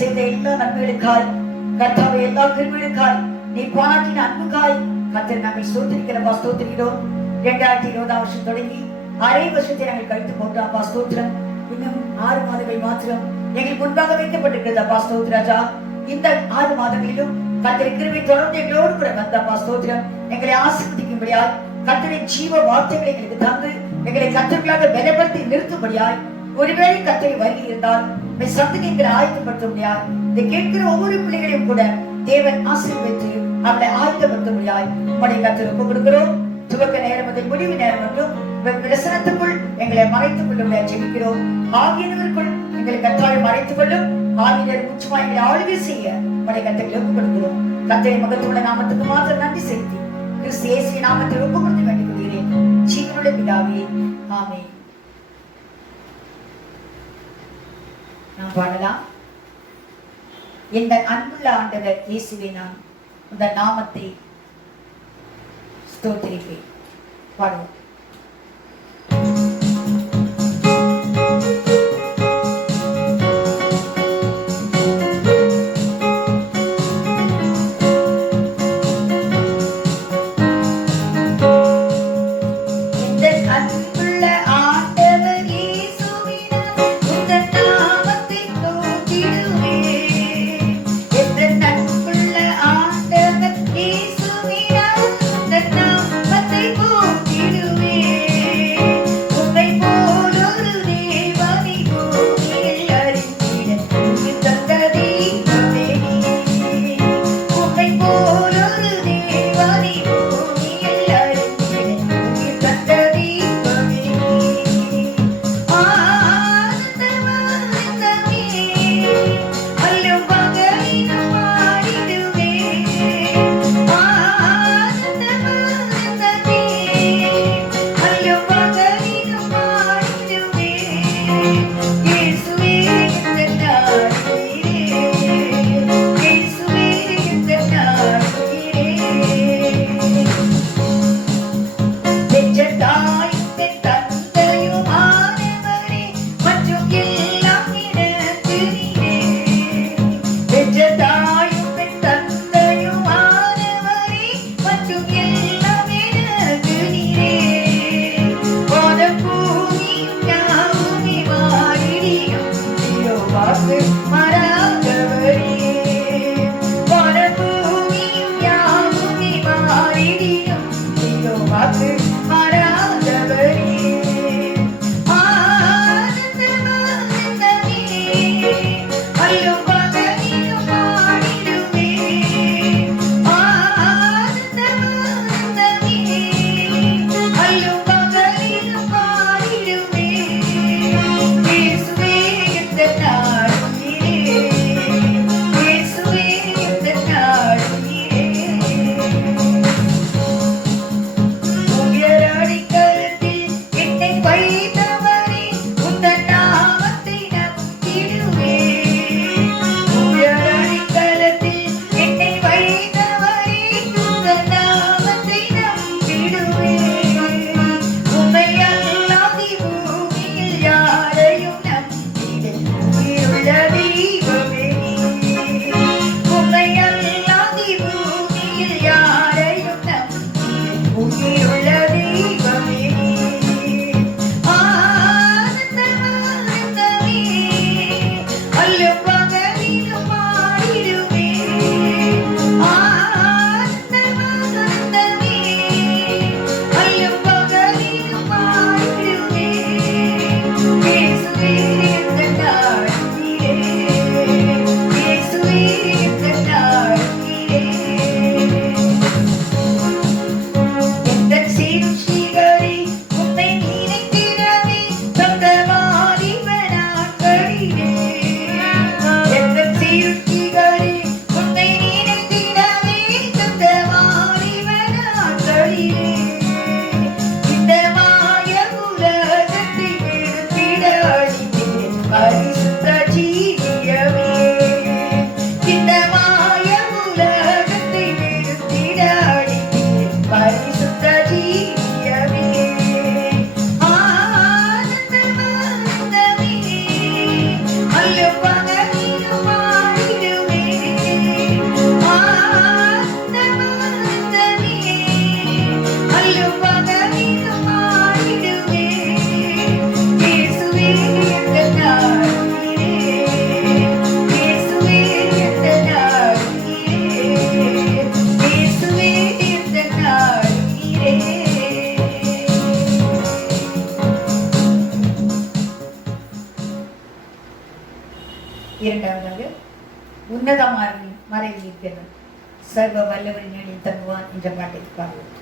செய்த எல்லா நன்மைகளுக்காய் கர்த்தாவே, எல்லா கிருபைகளுக்காய், நீ பாராட்டின அன்புக்காய் கர்த்தரை நாங்கள் ஸ்தோத்திரிக்கிறோம், ஸ்தோத்திரிக்கிறோம். 2020 வருஷம் தொடங்கி அரை வருஷத்தை நாங்கள் கழித்து போட்டோம் அப்பா, ஸ்தோத்திரம். இன்னும் 6 மாதங்கள் மாத்திரம் எங்களுக்கு முன்பாக வைக்கப்பட்டிருக்கிறது அப்பா, ஸ்தோத்திராஜா. இந்த 6 மாதங்களிலும் கர்த்தரை கிருபை தொடர்ந்து எங்களோடு கூட வந்தப்பா, ஸ்தோத்திரம். எங்களை ஆசீர்வதிக்கும்படியாய் கர்த்தரின் ஜீவ வார்த்தைகளை எங்களுக்கு தந்து எங்களை கர்த்தர்களாக பலப்படுத்தி நிறுத்தும்படியாய், ஒருவேளை கர்த்தரை வருகை இருந்தால் சத்துக்கு எங்களை ஆயத்தப்படுத்த முடியாது. இதை கேட்கிற ஒவ்வொரு பிள்ளைகளையும் கூட தேவன் ஆசீர்வதித்து அவளை ஆயத்தப்படுத்தும்படியாய் உம்முடைய கர்த்தரை ஒப்புக் கொடுக்கிறோம். துவக்க நேரம் முதல் முடிவு நேரம் மட்டும் பிரசனத்துக்குள் எங்களை மறைத்துக் கொள்ளும்படியாக ஜெபிக்கிறோம். ஆவியானவருக்குள் எங்களை கர்த்தரை மறைத்துக் கொள்ளும். ஆவியானவர் முற்றுமா எங்களை ஆளுகை செய்ய உம்முடைய கர்த்தரை ஒப்புக் கொடுக்கிறோம். கர்த்தரை மகத்துவ நாமத்துக்கு மாத்திரம் நன்றி செலுத்தி கிறிஸ்து இயேசுவின் நாமத்தில் ஒப்புக் கொடுத்து வேண்டிக் கொள்கிறேன் ஜீவனுடைய பிதாவே, ஆமென். நாம் பாடலாம். இந்த அன்புள்ள ஆண்டவர் இயேசுவை நான் இந்த நாமத்தை ஸ்தோத்திரிப்பேன். பாடுவோம். உம்மை போலொரு தேவனை மறைவில் இருக்கிறது. சர்வ வல்லவரின் நிழலில் தங்குவான் என்ற பாட்டை பாடுவோம்.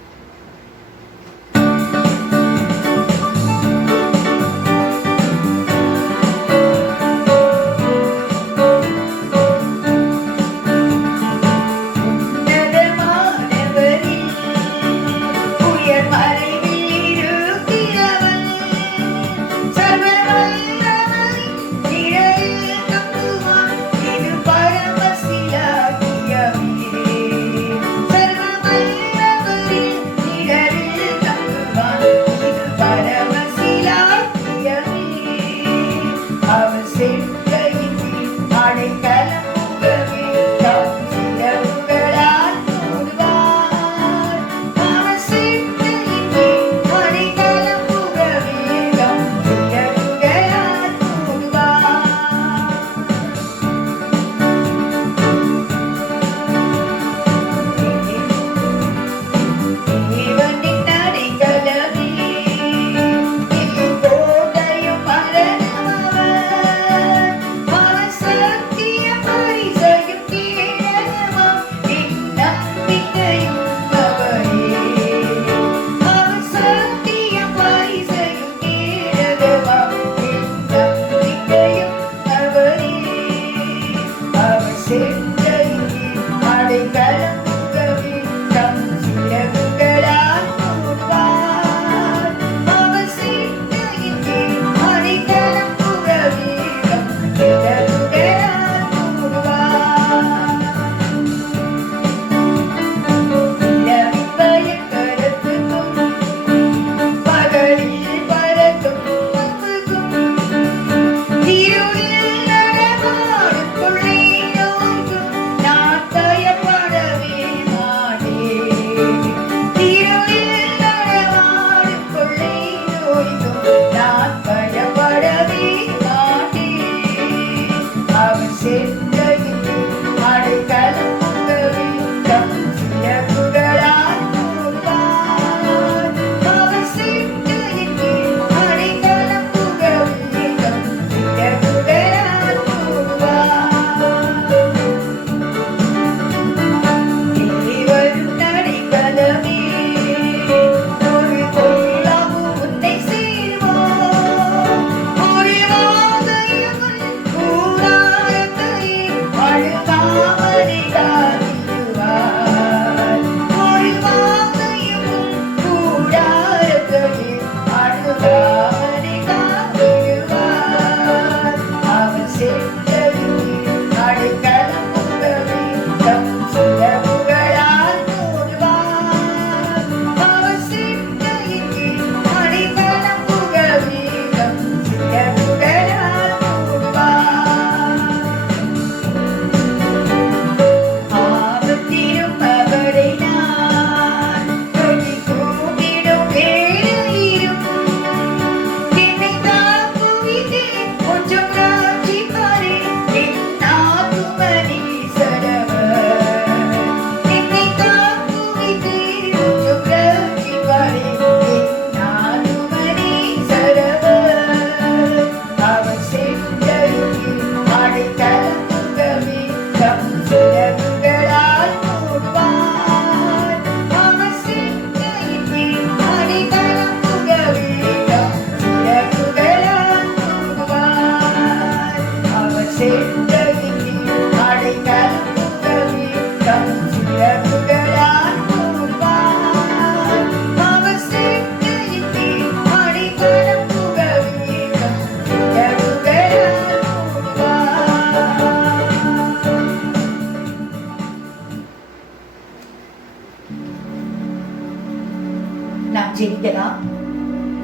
ஜெயிக்கலாம்.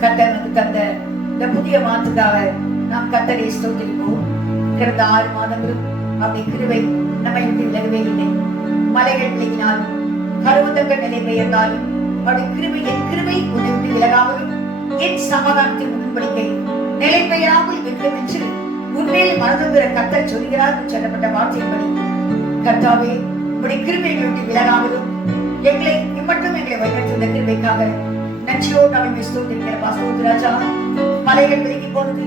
கர்த்தர் நமக்கு தந்த இந்த புதிய மாற்றுக்காக நாம் கர்த்தரை ஸ்தோத்திரிப்போம். கடந்த 6 மாதங்களும் அவருடைய கிருபை நம்மை விட்டு விலகவே இல்லை. மலைகள் விலகினாலும் பருவதங்கள் நிலை பெயர்ந்தாலும் அவருடைய கிருபை என் கிருபை உன்னை விட்டு விலகாமலும் என் சமாதானத்தின் உடன்படிக்கை நிலை பெயராமல் இருக்கும் என்று உண்மையில் மனதுங்கிற கர்த்தர் சொல்கிறார் சொல்லப்பட்ட வார்த்தையின்படி கர்த்தாவே உடைய கிருபைகளை விட்டு விலகாமலும் எங்களை இம்மட்டும் எங்களை வழிநடத்துகிற கிருபைக்காக நன்றியோடு நாம் ஸ்தோத்திரிக்கிற பாஸ்தோத்திர ராஜா. மலைகள் விலகி போனது,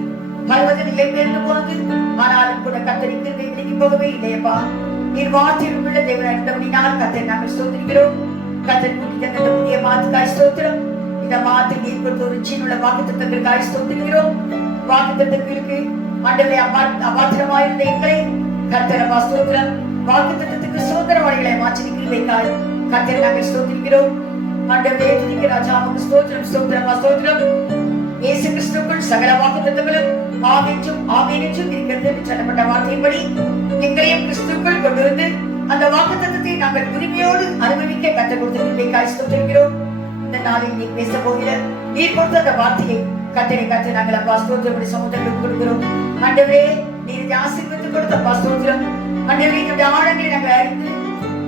பர்வத நிலை பெயர்ந்து போனது, ஆனாலும் கூட கர்த்தரின் கிருபை விலகி போகவே இல்லையப்பா. நீர் வார்த்தையில் உள்ள தேவன் இருந்தபடினால் கர்த்தரை நாங்கள் ஸ்தோத்திரிக்கிறோம். கர்த்தர் கூட்டி தந்த புதிய மாதத்துக்காய் ஸ்தோத்திரம். இந்த மாதத்தில் நீர் கொடுத்த ஒரு சீனுள்ள வாக்குத்தத்தத்திற்காய் ஸ்தோத்திரிக்கிறோம். வாக்குத்தத்தத்திற்கு ஆண்டவரே அபாத்திரமாயிருந்த எங்களை கர்த்தர் ஸ்தோத்திரம். வாக்குத்தத்தத்துக்கு சுதந்திரவாளிகளை மாற்றி கிருபைக்காய் கர்த்தரை நாங்கள் ஸ்தோத்திரிக்கிறோம். ஆண்டவரே துதிக்க ராஜா உமக்கு ஸ்தோத்திரம் ஸ்தோத்திரம் ஸ்தோத்திரம். இயேசு கிறிஸ்துவுக்குள் சகல வாக்குத்தத்தங்களும் ஆமென்றும் ஆமென்றும் இருக்கிறது என்று சொல்லப்பட்ட வார்த்தையின்படி எங்களையும் கிறிஸ்துவுக்குள் கொண்டு வந்து அந்த வாக்குத்தத்தத்தை நாங்கள் உரிமையோடு அனுபவிக்க கற்றுக் கொடுத்த கிருபைக்காய் ஸ்தோத்திரிக்கிறோம். இந்த நாளில் நீர் பேச போகிற நீர் கொடுத்த அந்த வார்த்தையை கர்த்தரை நாங்கள் அப்பா ஸ்தோத்திரம் சமுத்திரங்களுக்கு கொடுக்கிறோம். ஆண்டவரே நீர் ஆசீர்வதித்து கொடுத்த ஸ்தோத்திரம். ஆண்டவரே இந்த ஆழங்களை நாங்கள் அறிந்து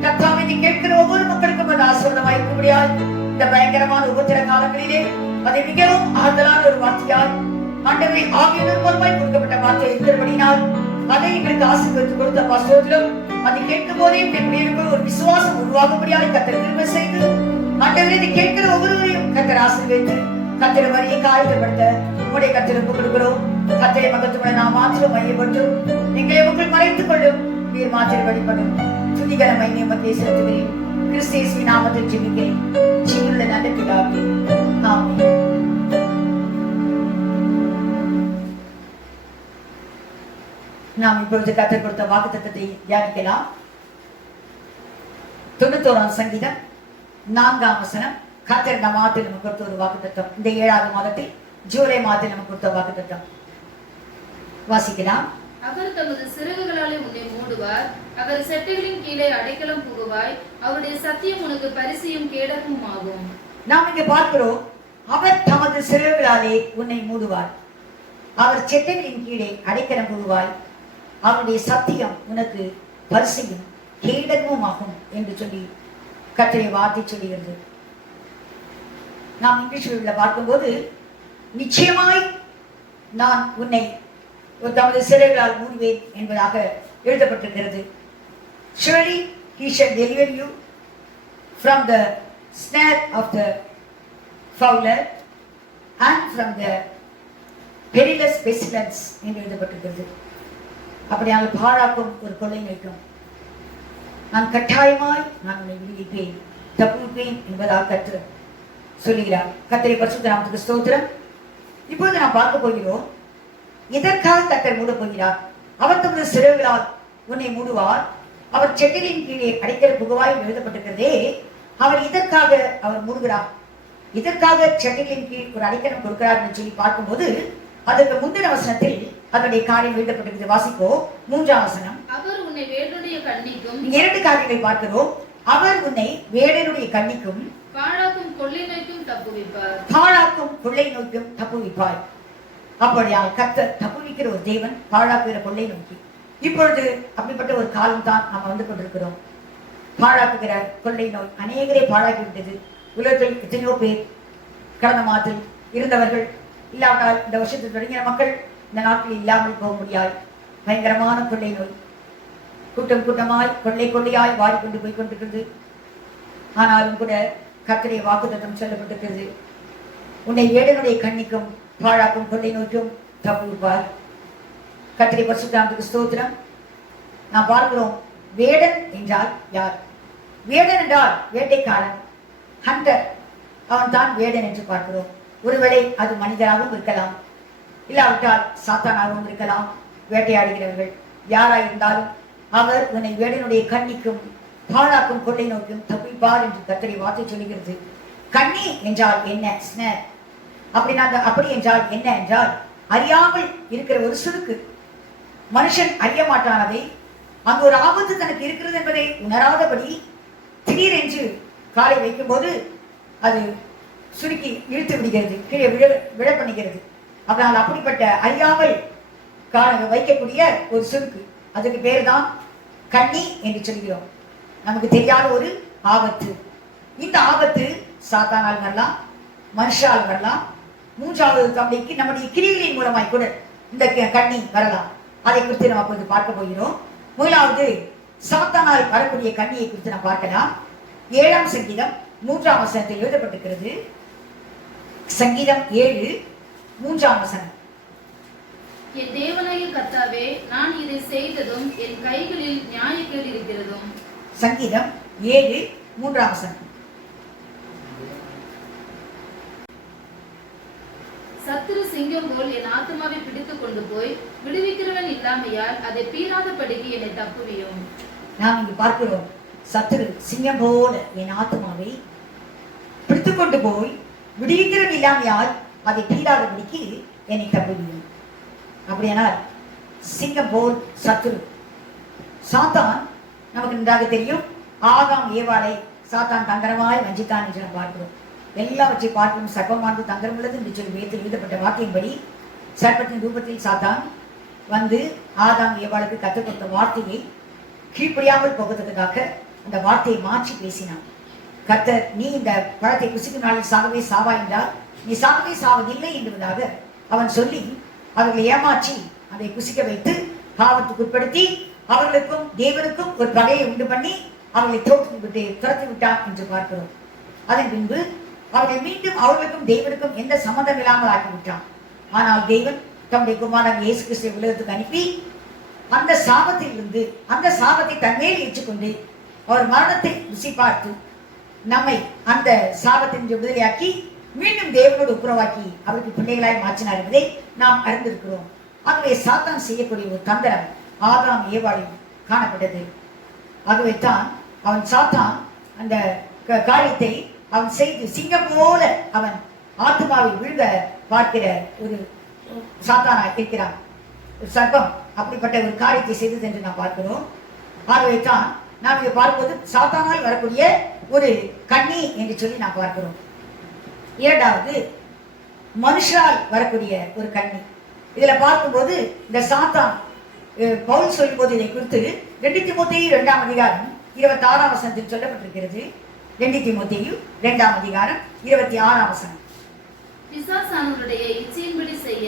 கர்த்தாவே நீ கேட்கிற ஒவ்வொரு மக்களுக்கும் அது ஆசீர்வாதமாய் இருக்க முடியாது. இந்த பயங்கரமான உபத்திர காலங்களிலே அதை மிகவும் ஆறுதலான ஒரு வார்த்தையால் ஆண்டவரே ஆவியின் மூலமாய் கொடுக்கப்பட்ட வார்த்தை இருக்கிறபடினால் அதை எங்களுக்கு ஆசீர்வதித்து கொடுத்த ஸ்தோத்திரம். அதை கேட்கும் போதே எங்களுடைய ஒரு விசுவாசம் உருவாகும்படியாக கர்த்தர் கிருபை செய்து ஆண்டவரே இதை கேட்கிற ஒவ்வொருவரையும் கர்த்தர் ஆசீர்வதித்து கர்த்தர் வரியை காயப்படுத்த உங்களுடைய கர்த்தர் ஒப்புக் கொடுக்கிறோம். கர்த்தரை மகத்துவ நாம் மாத்திரம் மையப்பட்டு எங்களை உங்கள் மறைத்துக் கொள்ளும் நீர் மாத்திரம் வழிபடும் துதிகரமை நியமத்தை செலுத்துகிறேன். கிறிஸ்து நாமத்தில் ஜெபிக்கிறேன் ஜீவனுள்ள நல்ல பிதாவே ஆமென். நாம் இப்பொழுது கர்த்தர் கொடுத்த வாக்குத்தத்தத்தை தியானிக்கலாம். 91ஆம் சங்கீதம் 4ஆம் வசனம். கர்த்தர் இந்த மாதத்தில் நமக்கு கொடுத்த ஒரு வாக்குத்தத்தம். இந்த 7ஆவது மாதத்தில் ஜூலை மாதத்தில் நமக்கு கொடுத்த வாக்குத்தத்தம் வாசிக்கலாம். அவர் தமது சிறகுகளாலே உன்னை மூடுவார், அவர் செட்டைகளின் கீழே அடைக்கலம் புகுவாய், அவருடைய சத்தியம் உனக்கு பரிசையும் கேடகமும் ஆகும். நாம் இங்கே பார்க்கிறோம், அவர் தமது சிறகுகளாலே உன்னை மூடுவார், அவர் செட்டைகளின் கீழே அடைக்கலம் புகுவாய், அவருடைய சத்தியம் உனக்கு பரிசையும் கேடகமும் ஆகும் என்று சொல்லி கர்த்தருடைய வார்த்தை சொல்லுகிறது. நாம் இங்கிலீஷில் பார்க்கும்போது நிச்சயமாய் நான் உன்னை தமது சிறைகளால் மூடுவேன் என்பதாக எழுதப்பட்டிருக்கிறது. Surely he shall deliver you from the snare of the fowler and from the perilous pestilence என்று எழுதப்பட்டிருக்கிறது. அப்படியாக பாழாக்கும் ஒரு கொள்ளை நோய்க்கும் நான் கட்டாயமாய் நான் உன்னை விடுவிப்பேன் தப்புவிப்பேன் என்பதாக கர்த்தர் சொல்லுகிறார். கர்த்தரை பரிசுத்த நாமத்துக்கு ஸ்தோத்திரம். இப்பொழுது நாம் பார்க்க போகிறோம், இதற்காக கர்த்தர் மூட போகிறார். அவர் தமது சிறகுகளால் உன்னை மூடுவார், அவர் செட்டைகளின் கீழே அடைக்கல புகுவாய் எழுதப்பட்டிருக்கிறதே. அவர் இதற்காக அவர் மூடுகிறார், இதற்காக செட்டைகளின் கீழ் ஒரு அடைக்கலம் கொடுக்கிறார் என்று சொல்லி பார்க்கும்போது அதற்கு முந்தின வசனத்தில் அதனுடைய காரியம் எழுதப்பட்டிருக்கிறது. வாசிப்போ 3ஆம் வசனம். அவர் உன்னை வேடனுடைய கண்ணிக்கும், 2 காரியங்களை பார்க்கிறோம். அவர் உன்னை வேடனுடைய கண்ணிக்கும் பாழாக்கும் கொள்ளை நோய்க்கும் தப்புவிப்பார், பாழாக்கும் கொள்ளை நோய்க்கும் தப்புவிப்பார். அப்படியால் கர்த்தர் தப்புவிக்கிற ஒரு தேவன் பாழாக்குகிற கொள்ளை நோக்கி. இப்பொழுது அப்படிப்பட்ட ஒரு காலம் தான் நாம் வந்து கொண்டிருக்கிறோம். பாழாக்குகிற கொள்ளை நோய் அநேகரை பாழாக்கி விட்டது. உலகத்தில் எத்தனையோ பேர் கடந்த மாதத்தில் இருந்தவர்கள் இல்லாவிட்டால் இந்த வருஷத்தில் தொடங்கிய மக்கள் இந்த நாட்டில் இல்லாமல் போக முடியாது. பயங்கரமான கொள்ளை நோய் கூட்டம் கூட்டமாய் கொள்ளை கொள்ளையாய் வாரிக்கொண்டு போய் கொண்டிருக்கிறது. ஆனாலும் கூட கர்த்தருடைய வாக்குத்தத்தம் சொல்லப்பட்டிருக்கிறது, உன்னை வேடனுடைய கண்ணிக்கும் பாழாக்கும் கொள்ளை நோய்க்கும் தப்புவிப்பார். கர்த்தருடைய பரிசுத்த நாமத்துக்கு ஸ்தோத்திரம். நாம் பார்க்கிறோம், வேடன் என்றால் யார்? வேடன் என்றால் வேட்டைக்காரன், ஹண்டர், அவன் தான் வேடன் என்று பார்க்கிறோம். ஒருவேளை அது மனிதராகவும் இருக்கலாம், இல்லாவிட்டால் சாத்தானாகவும் இருக்கலாம். வேட்டையாடுகிறவர்கள் யாராயிருந்தாலும் அவர் உன்னை வேடனுடைய கண்ணிக்கும் பாழாக்கும் கொள்ளை நோக்கும் தப்பிப்பார் என்று கர்த்தருடைய வார்த்தை சொல்லுகிறது. கண்ணி என்றால் என்ன? ஸ்னேர். அப்படி என்றால் என்ன என்றால் அறியாமல் இருக்கிற ஒரு சுருக்கு. மனுஷன் அறிய மாட்டானதை, அங்கு ஒரு ஆபத்து தனக்கு இருக்கிறது என்பதை உணராதபடி திடீரென்று காலை வைக்கும் போது அது சுருக்கி இழுத்து விடுகிறது, கீழே விழ பண்ணுகிறது. அதனால் அப்படிப்பட்ட அறியாமல் வைக்கக்கூடிய ஒரு சுருக்கு, அதுக்கு பேர் தான் கண்ணி என்று சொல்கிறோம். நமக்கு தெரியாத ஒரு ஆபத்து. இந்த ஆபத்து சாத்தானால் வரலாம், மனுஷால் வரலாம், மூன்றாவது நம்முடைய கிரிகளின் மூலமாய் கூட இந்த கண்ணி வரலாம். அதை குறித்து நம்ம அப்போது பார்க்க போகிறோம். முதலாவது சாத்தானால் வரக்கூடிய கண்ணியை குறித்து நாம் பார்க்கலாம். 7ஆம் சங்கீதம் 3ஆம் வசனத்தில் எழுதப்பட்டிருக்கிறது. சங்கீதம் 7 3ஆம் வசனம். என் தேவனாகிய கர்த்தாவே, நான் இதை செய்ததும் என் கைகளில் நியாயக்கேடு இருக்கிறதும். சங்கீதம் 7:3. சத்துரு சிங்கம் போல் என் ஆத்மாவை பிடித்துக் கொண்டு போய் விடுவிக்கிறவன் இல்லாமையால் அதை பீறாதபடிக்கு என்னை தப்புவியும். நாம் இங்கு பார்க்கிறோம், சத்துரு சிங்கம் போல என் ஆத்மாவை பிடித்துக் கொண்டு போய் விடுவிக்கிறவன் இல்லாமையால் அதை பீறாதபடிக்கு என்னை தப்புவியும். அப்படியானால் சிங்கம் போல் சத்துரு சாத்தான் நமக்கு நன்றாக தெரியும். ஆதாம் ஏவாளை சாத்தான் தந்திரமாய் வஞ்சித்தான் என்று நாம் பார்க்கிறோம். எல்லாவற்றை பார்க்கும் சர்ப்பமானது தந்திரம் உள்ளது என்று சொல்லி வேதத்தில் எழுதப்பட்ட வார்த்தையின்படி சர்ப்பத்தின் ரூபத்தில் சாத்தான் வந்து ஆதாம் ஏவாளுக்கு கற்றுக் கொடுத்த வார்த்தையை கீழ்ப்படியாமல் போவதற்காக அந்த வார்த்தையை மாற்றி பேசினான். கர்த்தர், நீ இந்த பழத்தை புசிக்கும் நாளில் சாகவே சாவா என்றால் நீ சாகவே சாவதில்லை என்பதாக அவன் சொல்லி அவர்களை ஏமாற்றி அதை புசிக்க வைத்து பாவத்துக்கு உட்படுத்தி அவர்களுக்கும் தேவனுக்கும் ஒரு பகையை உண்டு பண்ணி அவர்களை துரத்தி விட்டான் என்று பார்க்கிறோம். அதன் பின்பு அவர்கள் மீண்டும் அவர்களுக்கும் தேவனுக்கும் எந்த சம்மந்தம் இல்லாமல் ஆக்கிவிட்டான். ஆனால் தேவன் தம்முடைய குமாரன் இயேசு கிறிஸ்துவை உலகத்துக்கு அனுப்பி அந்த சாபத்தில் இருந்து அந்த சாபத்தை தன்மேல் ஏற்றுக்கொண்டு அவர் மரணத்தை ருசி பார்த்து நம்மை அந்த சாபத்தின் விடுதலையாக்கி மீண்டும் தேவனோடு ஒப்புரவாக்கி அவருக்கு பிள்ளைகளாய் மாற்றினார் என்பதை நாம் அறிந்திருக்கிறோம். ஆகவே சாத்தான் செய்யக்கூடிய ஒரு தந்திரம் ஆதாம் ஏவாளில் காணப்பட்டது. ஆகவே தான் அவன் சாத்தான் அந்த காரியத்தை அவன் செய்து சிங்கம் போல அவன் ஆத்மாவை விழுக பார்க்கிற ஒரு சாத்தானாய் இருக்கிறான். ஒரு சர்ப்பம் அப்படிப்பட்ட ஒரு காரியத்தை செய்தது என்று நாம் பார்க்கிறோம். ஆகவே தான் நாம் இதை பார்ப்பது சாத்தானால் வரக்கூடிய ஒரு கண்ணி என்று சொல்லி நாம் பார்க்கிறோம். இரண்டாவது, மனுஷால் வரக்கூடிய ஒரு கண்ணி. இதுல பார்க்கும்போது இந்த சாத்தான் பவுல் சொல்லும் போது இதை குறித்து 2 தீமோத்தேயு 2ஆம் அதிகாரம் 26ஆம் வசனத்தில் சொல்லப்பட்டிருக்கிறது. 2 தீமோத்தேயு 2ஆம் அதிகாரம் 26ஆம் வசனம். பிசாசானவருடைய இச்சையின்படி செய்ய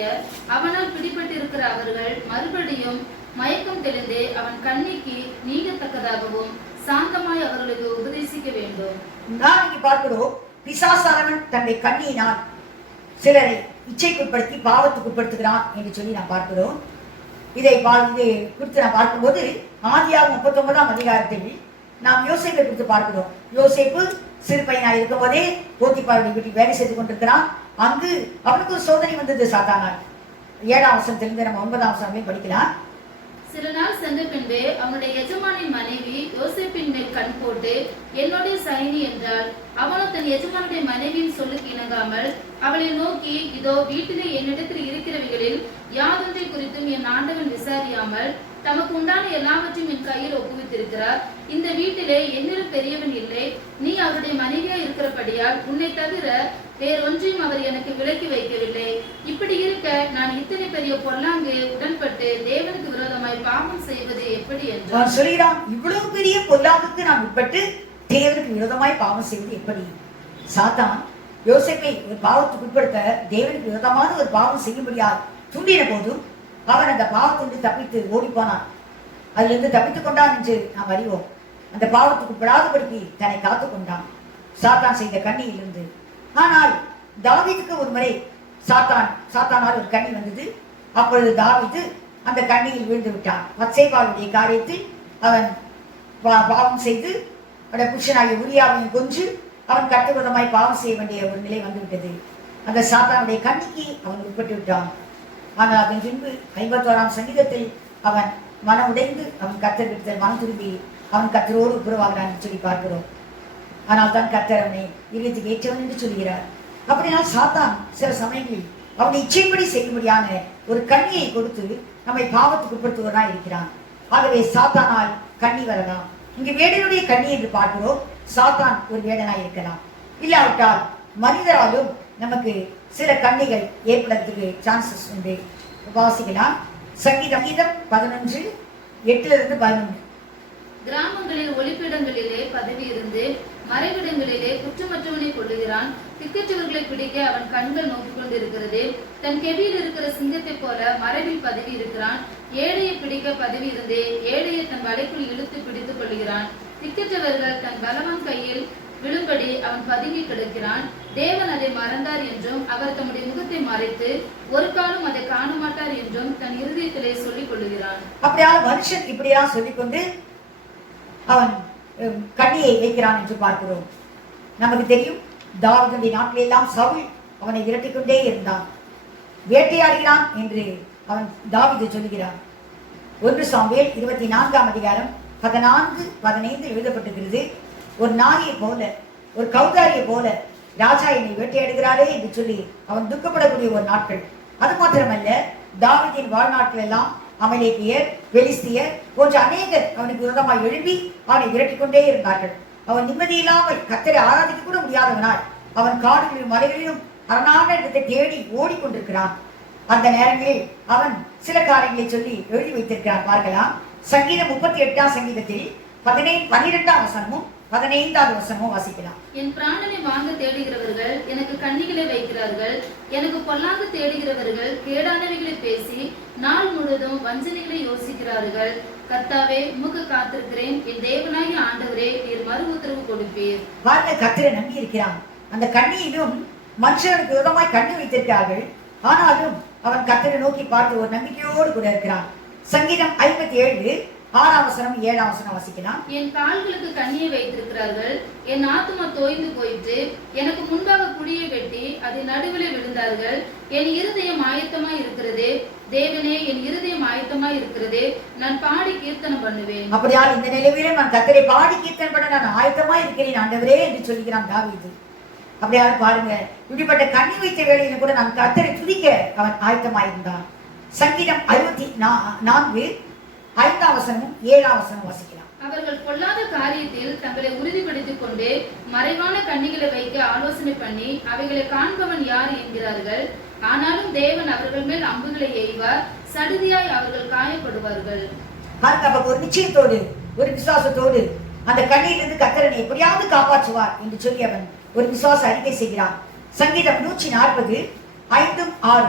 அவனால் பிடிபட்டிருக்கிற அவர்கள் மறுபடியும் மயக்கம் தெளிந்து அவன் கண்ணிக்கு நீங்கத்தக்கதாகவும் சாந்தமாய் அவர்களுக்கு உபதேசிக்க வேண்டும். நான் இங்கே பார்க்கிறோம், பிசாசானவன் தன்னுடைய கண்ணியினால் சிலரை இச்சைக்குட்படுத்தி பாவத்துக்கு உட்படுத்துகிறான் என்று சொல்லி நாம் பார்க்கிறோம். இதை குறித்து நாம் பார்க்கும்போது ஆதியாகமம் 39ஆம் அதிகாரத்தில் நாம் யோசேப்பை குறித்து பார்க்கிறோம். யோசேப்பு சிறு பையனாக இருக்கும் போதே போத்திபாருடைய வீட்டில் வேலை செய்து கொண்டிருக்கிறான். அங்கு அவனுக்கு ஒரு சோதனை வந்தது சாத்தானால். 7ஆம் வசனத்திலிருந்து நம்ம 9ஆம் வசனமே படிக்கலாம். சில நாள் சென்ற பின்பு அவனுடைய எஜமானின் மனைவி யோசேப்பின் மேல் கண் போட்டு என்னுடைய சைனி என்றால் அவனோ தன் எஜமானுடைய மனைவியின் சொல்லுக்கு இணங்காமல் அவளை நோக்கி, இதோ வீட்டிலே என்னிடத்தில் இருக்கிறவைகளில் யாதொன்றை குறித்தும் என் ஆண்டவன் விசாரியாமல் தமக்கு உண்டான எல்லாவற்றையும் என் கையில் ஒப்புவித்திருக்கிறார். இந்த வீட்டிலே என்னிலும் பெரியவன் இல்லை. நீ அவருடைய மனைவியா இருக்கிறபடியால் உன்னை தவிர வேறொன்றையும் அவர் எனக்கு விலக்கி வைக்கவில்லை. இப்படி இருக்க நான் இத்தனை பெரிய பொல்லாங்கு உடன்பட்டு தேவனுக்கு விரோதமாய் பாவம் செய்வது எப்படி என்று சொல்கிறான். இவ்வளவு பெரிய பொல்லாங்குக்கு நான் உட்பட்டு தேவனுக்கு விரோதமாய் பாவம் செய்வது எப்படி? சாத்தான் யோசேப்பை ஒரு பாவத்துக்கு உட்படுத்த தேவனுக்கு விரோதமான ஒரு பாவம் செய்யும்படியாக தூண்டின போதும் அவன் அந்த பாவத்திலிருந்து தப்பித்து ஓடிப்பானான். அதிலிருந்து தப்பித்துக் கொண்டான் என்று நாம் அறிவோம். அந்த பாவத்துக்கு உட்படாதபடிக்கு தன்னை காத்துக் கொண்டான் சாத்தான் செய்த கண்ணியிலிருந்து. ஆனால் தாவீதுக்கு ஒரு முறை சாத்தானால் ஒரு கண்ணி வந்தது. அப்பொழுது தாவீது அந்த கண்ணியில் விழுந்து விட்டான். பத்சேபாளுடைய காரியத்தில் அவன் பாவம் செய்து அவனுடைய புருஷனாகிய உரியாவையும் கொன்று அவன் கட்டுவிதமாய் பாவம் செய்ய வேண்டிய ஒரு நிலை வந்துவிட்டது. அந்த சாத்தானுடைய கண்ணிக்கு அவன் உட்பட்டு விட்டான். ஆனால் அதன் பின்பு 51ஆம் சங்கீதத்தில் அவன் மனம் உடைந்து அவன் கர்த்தர் மனம் திரும்பி அவன் கர்த்தரோடு உப்புரவாகிறான் சொல்லி பார்க்கிறோம். ஆனால் தான் கர்த்தர் அவனை இதயத்துக்கு ஏற்றவன் என்று சொல்கிறார். அப்படினால் சாத்தான் சில சமயங்களில் அவனை இச்சைப்படி செய்யும்படியான ஒரு கண்ணியை கொடுத்து நம்மை பாவத்துக்கு உட்படுத்துவதா இருக்கிறான். ஆகவே சாத்தானால் கண்ணி வரலாம். இங்கு வேடனுடைய கண்ணி என்று பார்க்கிறோம். சாத்தான் ஒரு வேடனாய் இருக்கலாம். இல்லாவிட்டால் மனிதராலும் நமக்கு சில கண்ணிகள் ஏற்படுறதுக்கு சான்சஸ் உண்டு. வாசிக்கலாம். சங்கீதம் 11:8-11. கிராமங்களில் ஒளிப்பிடங்களிலே பதவி இருந்து மறைவிடங்களிலே குற்றமற்றவனை கொள்ளுகிறான். திக்கற்றவர்களை பிடிக்க அவன் கண்கள் நோக்கிக் கொண்டிருக்கிறது. தன் கெபியில் இருக்கிற சிங்கத்தை போல மறைவில் பதவி இருக்கிறான். ஏழையை பிடிக்க பதவி இருந்து ஏழையை தன் வலைக்குள் இழுத்து பிடித்துக் கொள்கிறான். திக்கற்றவர்கள் தன் பலவான் கையில் விழும்படி அவன் பதுங்கி கிடக்கிறான். தேவன் அதை மறந்தார் என்றும் அவர் தம்முடைய முகத்தை மறைத்து ஒரு காலம் அதை காண மாட்டார் என்றும் தன் இருதயத்திலே சொல்லிக் கொள்ளுகிறான். அப்படியால் மனுஷன் இப்படியெல்லாம் சொல்லிக்கொண்டு அவன் கண்ணியை வைக்கிறான் என்று பார்க்கிறோம். நமக்கு தெரியும், தாவீதுடைய நாட்களெல்லாம் சவுல் அவனை விரட்டிக் கொண்டே இருந்தான், வேட்டையாடுகிறான் என்று அவன் தாவீது சொல்லுகிறான். 1 சாமுவேல் 24ஆம் அதிகாரம் 14-15 எழுதப்பட்டிருக்கிறது. ஒரு நாயை போல, ஒரு கௌதாரியை போல ராஜா என்னை வேட்டையாடுகிறாரே என்று சொல்லி அவன் துக்கப்படக்கூடிய ஒரு நாட்கள். அது மாத்திரமல்ல, தாவீதின் வாழ்நாட்கள் எல்லாம் அமலேக்கியர், பெலிஸ்தியர் போன்ற அநேகர் அவனுக்கு விரோதமாய் எழுப்பி அவனை விரட்டிக் கொண்டே இருந்தார்கள். அவன் நிம்மதியில்லாமல் கர்த்தரை ஆராதிக்க கூட முடியாதவனாய் அவன் காடுகளிலும் மலைகளிலும் அரணான இடத்தை தேடி ஓடிக்கொண்டிருக்கிறான். அந்த நேரங்களில் அவன் சில காரியங்களை சொல்லி எழுதி வைத்திருக்கிறான். பார்க்கலாம். சங்கீதம் 38ஆம் சங்கீதத்தில் 12ஆம் வசனமும் 15ஆவது வசனமும் வாசிக்கலாம். என் பிராணனை வாங்க தேடுகிறவர்கள் எனக்கு கண்ணிகளை வைக்கிறார்கள். எனக்கு பொல்லாங்கு தேடுகிறவர்கள் கேடானவைகளை பேசி நாள் முழுவதும் வஞ்சனைகளை யோசிக்கிறார்கள். கர்த்தாவே, உமக்கு காத்திருக்கிறேன். என் தேவனாகிய ஆண்டவரே, நீர் மறு உத்தரவு கொடுப்பீர். வாழ்க்கை கர்த்தரை நம்பி இருக்கிறான். அந்த கண்ணியிலும் மனுஷனுக்கு விரோதமாய் கண்ணி வைத்திருக்கிறார்கள். ஆனாலும் அவன் கர்த்தரை நோக்கி பார்த்து ஒரு நம்பிக்கையோடு கூட இருக்கிறான். சங்கீதம் 57ஆம் வசனம் 7ஆம் வசனம் வாசிக்கலாம். என் கால்களுக்கு கண்ணியை வைத்திருக்கிறார்கள். என் ஆத்துமா தோய்ந்து போயிற்று. எனக்கு முன்பாக குழியை வெட்டி அதை நடுவிலே விழுந்தார்கள். என் இருதயம் ஆயத்தமாய் இருக்கிறது. தேவனே, என் இருதயம் ஆயத்தமாய் இருக்கிறது. நான் பாடி கீர்த்தனம் பண்ணுவேன். அப்படியால் இந்த நிலையிலே நான் கர்த்தரை பாடி கீர்த்தனம் பண்ண நான் ஆயத்தமாய் இருக்கிறேன் ஆண்டவரே என்று சொல்லுகிறான் தாவீது. அப்படியாவது பாருங்க, இப்படிப்பட்ட கண்ணி வைத்த வேளையில கூட நான் கர்த்தரை துதிக்க அவன் ஆயத்தமாயிருந்தான். சங்கீதம் 64:5ஆம் வசனமும் 7ஆம் வசனம் வாசிக்கலாம். அவர்கள் பொல்லாத காரியத்தில் தங்களை உறுதிப்படுத்திக் கொண்டு மறைவான கண்ணிகளை வைக்க ஆலோசனை பண்ணி அவைகளை காண்பவன் யார் என்கிறார்கள். ஆனாலும் தேவன் அவர்கள் மேல் அம்புகளை எய்வார். சடுதியாய் அவர்கள் காயப்படுவார்கள். ஒரு நிச்சயத்தோடு, ஒரு விசுவாசத்தோடு அந்த கண்ணியிலிருந்து கர்த்தரனை எப்படியாவது காப்பாற்றுவார் என்று சொல்லி அவன் ஒரு விசுவாச அறிக்கை செய்கிறான். சங்கீதம் 140:5-6